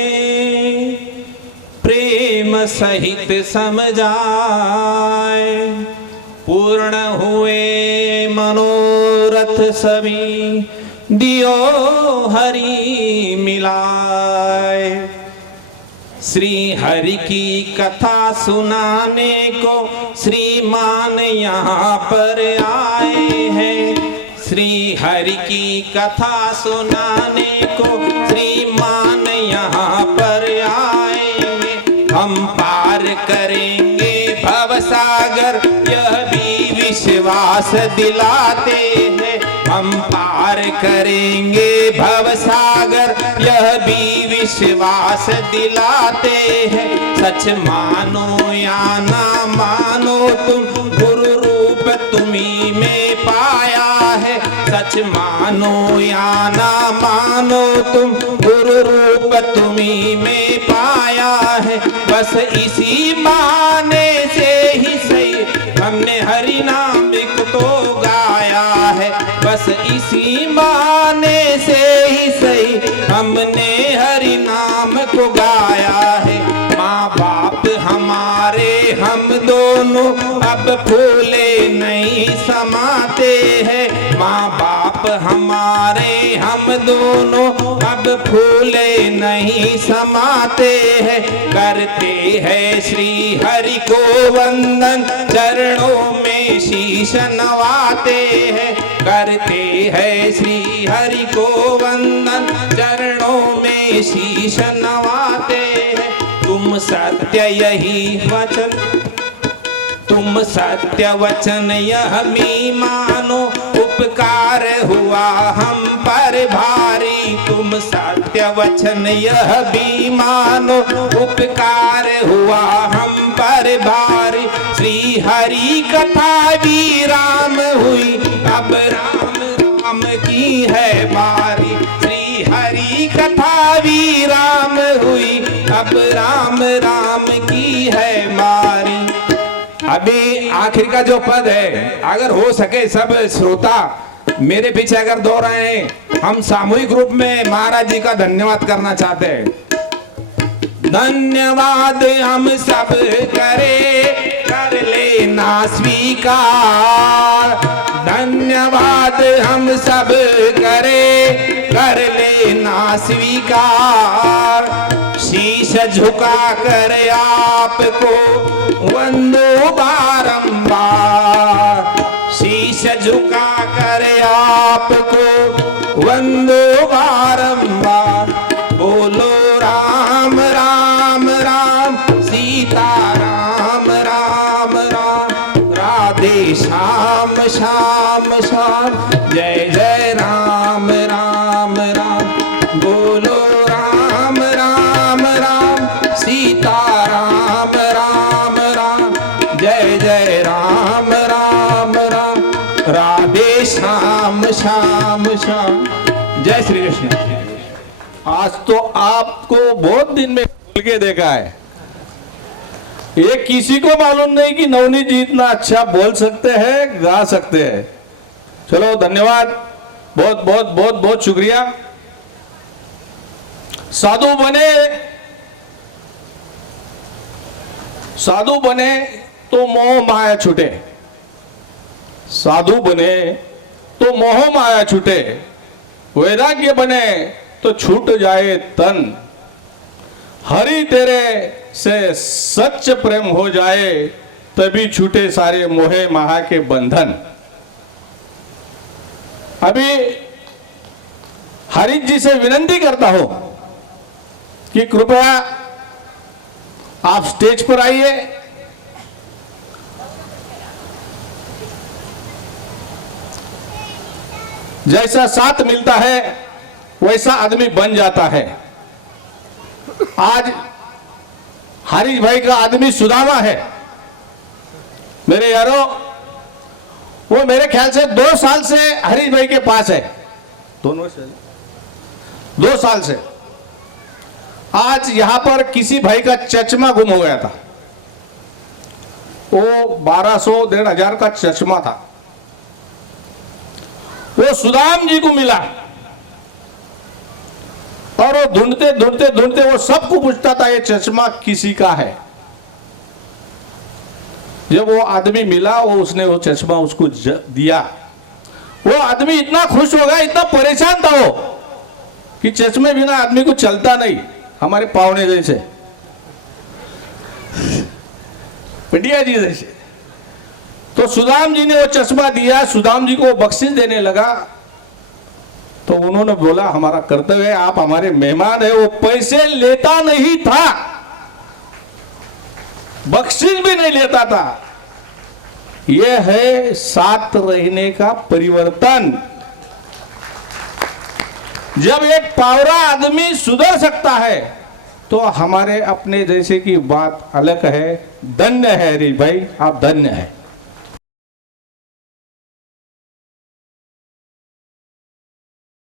प्रेम सहित समझाए, पूर्ण हुए मनोरथ सभी दियो हरि मिलाए। श्री हरि की कथा सुनाने को श्रीमान यहाँ पर आए हैं। श्री हरि की कथा सुनाने को श्रीमान यहाँ पर आए हैं। हम पार करेंगे भवसागर यह भी विश्वास दिलाते हैं। हम पार करेंगे भवसागर यह भी विश्वास दिलाते हैं। सच मानो या ना मानो तुम गुरु रूप तुम्ही में पाया है। सच मानो या ना मानो तुम गुरु रूप तुम्ही में पाया है। बस इसी माने से ही सही हमने हरि नाम तो गाया है। बस इसी माने से ही सही हमने हरि नाम को गाया है। माँ बाप हमारे हम दोनों अब फूले नहीं समाते हैं। माँ बाप हमारे हम दोनों अब फूले नहीं समाते हैं। करते हैं श्री हरि को वंदन चरणों में शीश नवाते हैं। करते हैं श्री हरि को वंदन चरणों में शीश नवाते हैं। तुम सत्य यही वचन, तुम सत्य वचन यह भी मानो, उपकार हुआ हम पर भारी। तुम सत्य वचन यह भी मानो, उपकार हुआ हम पर भारी। श्री हरि कथा भी राम हुई, अब राम राम की है बारी। श्री हरि कथा भी राम हुई, अब राम राम की है बारी। अभी आखिर का जो पद है, अगर हो सके सब श्रोता मेरे पीछे अगर दोहराए हैं, हम सामूहिक रूप में महाराज जी का धन्यवाद करना चाहते हैं। धन्यवाद हम सब करे, कर लेना स्वीकार। धन्यवाद हम सब करे, कर लेना स्वीकार। शीश झुका कर आपको वंदो बारंबार। शीश झुका कर आपको वंदो बारंबार। बोलो राम राम राम, सीता राम राम राम, राधे श्याम श्याम श्याम, जय जय राम राम राम। बोलो राम राम राम, सीता राम राम राम, जय जय राम राम राम, राधे श्याम श्याम श्याम। जय श्री कृष्ण। आज तो आपको बहुत दिन में खुल के देखा है। ये किसी को मालूम नहीं कि नवनीत जी इतना अच्छा बोल सकते हैं, गा सकते हैं। चलो धन्यवाद, बहुत बहुत बहुत बहुत शुक्रिया। साधु बने तो मोह माया छूटे। साधु बने तो मोह माया छूटे। वैराग्य बने तो छूट जाए तन। हरि तेरे से सच प्रेम हो जाए, तभी छूटे सारे मोहे माया के बंधन। अभी हरि जी से विनंती करता हूं कि कृपया आप स्टेज पर आइए। जैसा साथ मिलता है वैसा आदमी बन जाता है। आज हरीश भाई का आदमी सुदामा है। मेरे यारों, वो मेरे ख्याल से 2 साल से हरीश भाई के पास है, 2 साल से। आज यहां पर किसी भाई का चश्मा गुम हो गया था, वो 1200-1500 का चश्मा था। वो सुदाम जी को मिला और वो ढूंढते ढूंढते ढूंढते वो सबको पूछता था ये चश्मा किसी का है। जब वो आदमी मिला, उसने वो चश्मा उसको दिया। वो आदमी इतना खुश हो गया, इतना परेशान था वो कि चश्मे बिना आदमी को चलता नहीं, हमारे पावने जैसे, पिटिया जी जैसे। तो सुदाम जी ने वो चश्मा दिया, सुदाम जी को वो बख्शिश देने लगा। तो उन्होंने बोला हमारा कर्तव्य है, आप हमारे मेहमान है। वो पैसे लेता नहीं था, बख्शिश भी नहीं लेता था। यह है साथ रहने का परिवर्तन। जब एक पावरा आदमी सुधर सकता है तो हमारे अपने जैसे की बात अलग है। धन्य है हरीश भाई, आप धन्य है।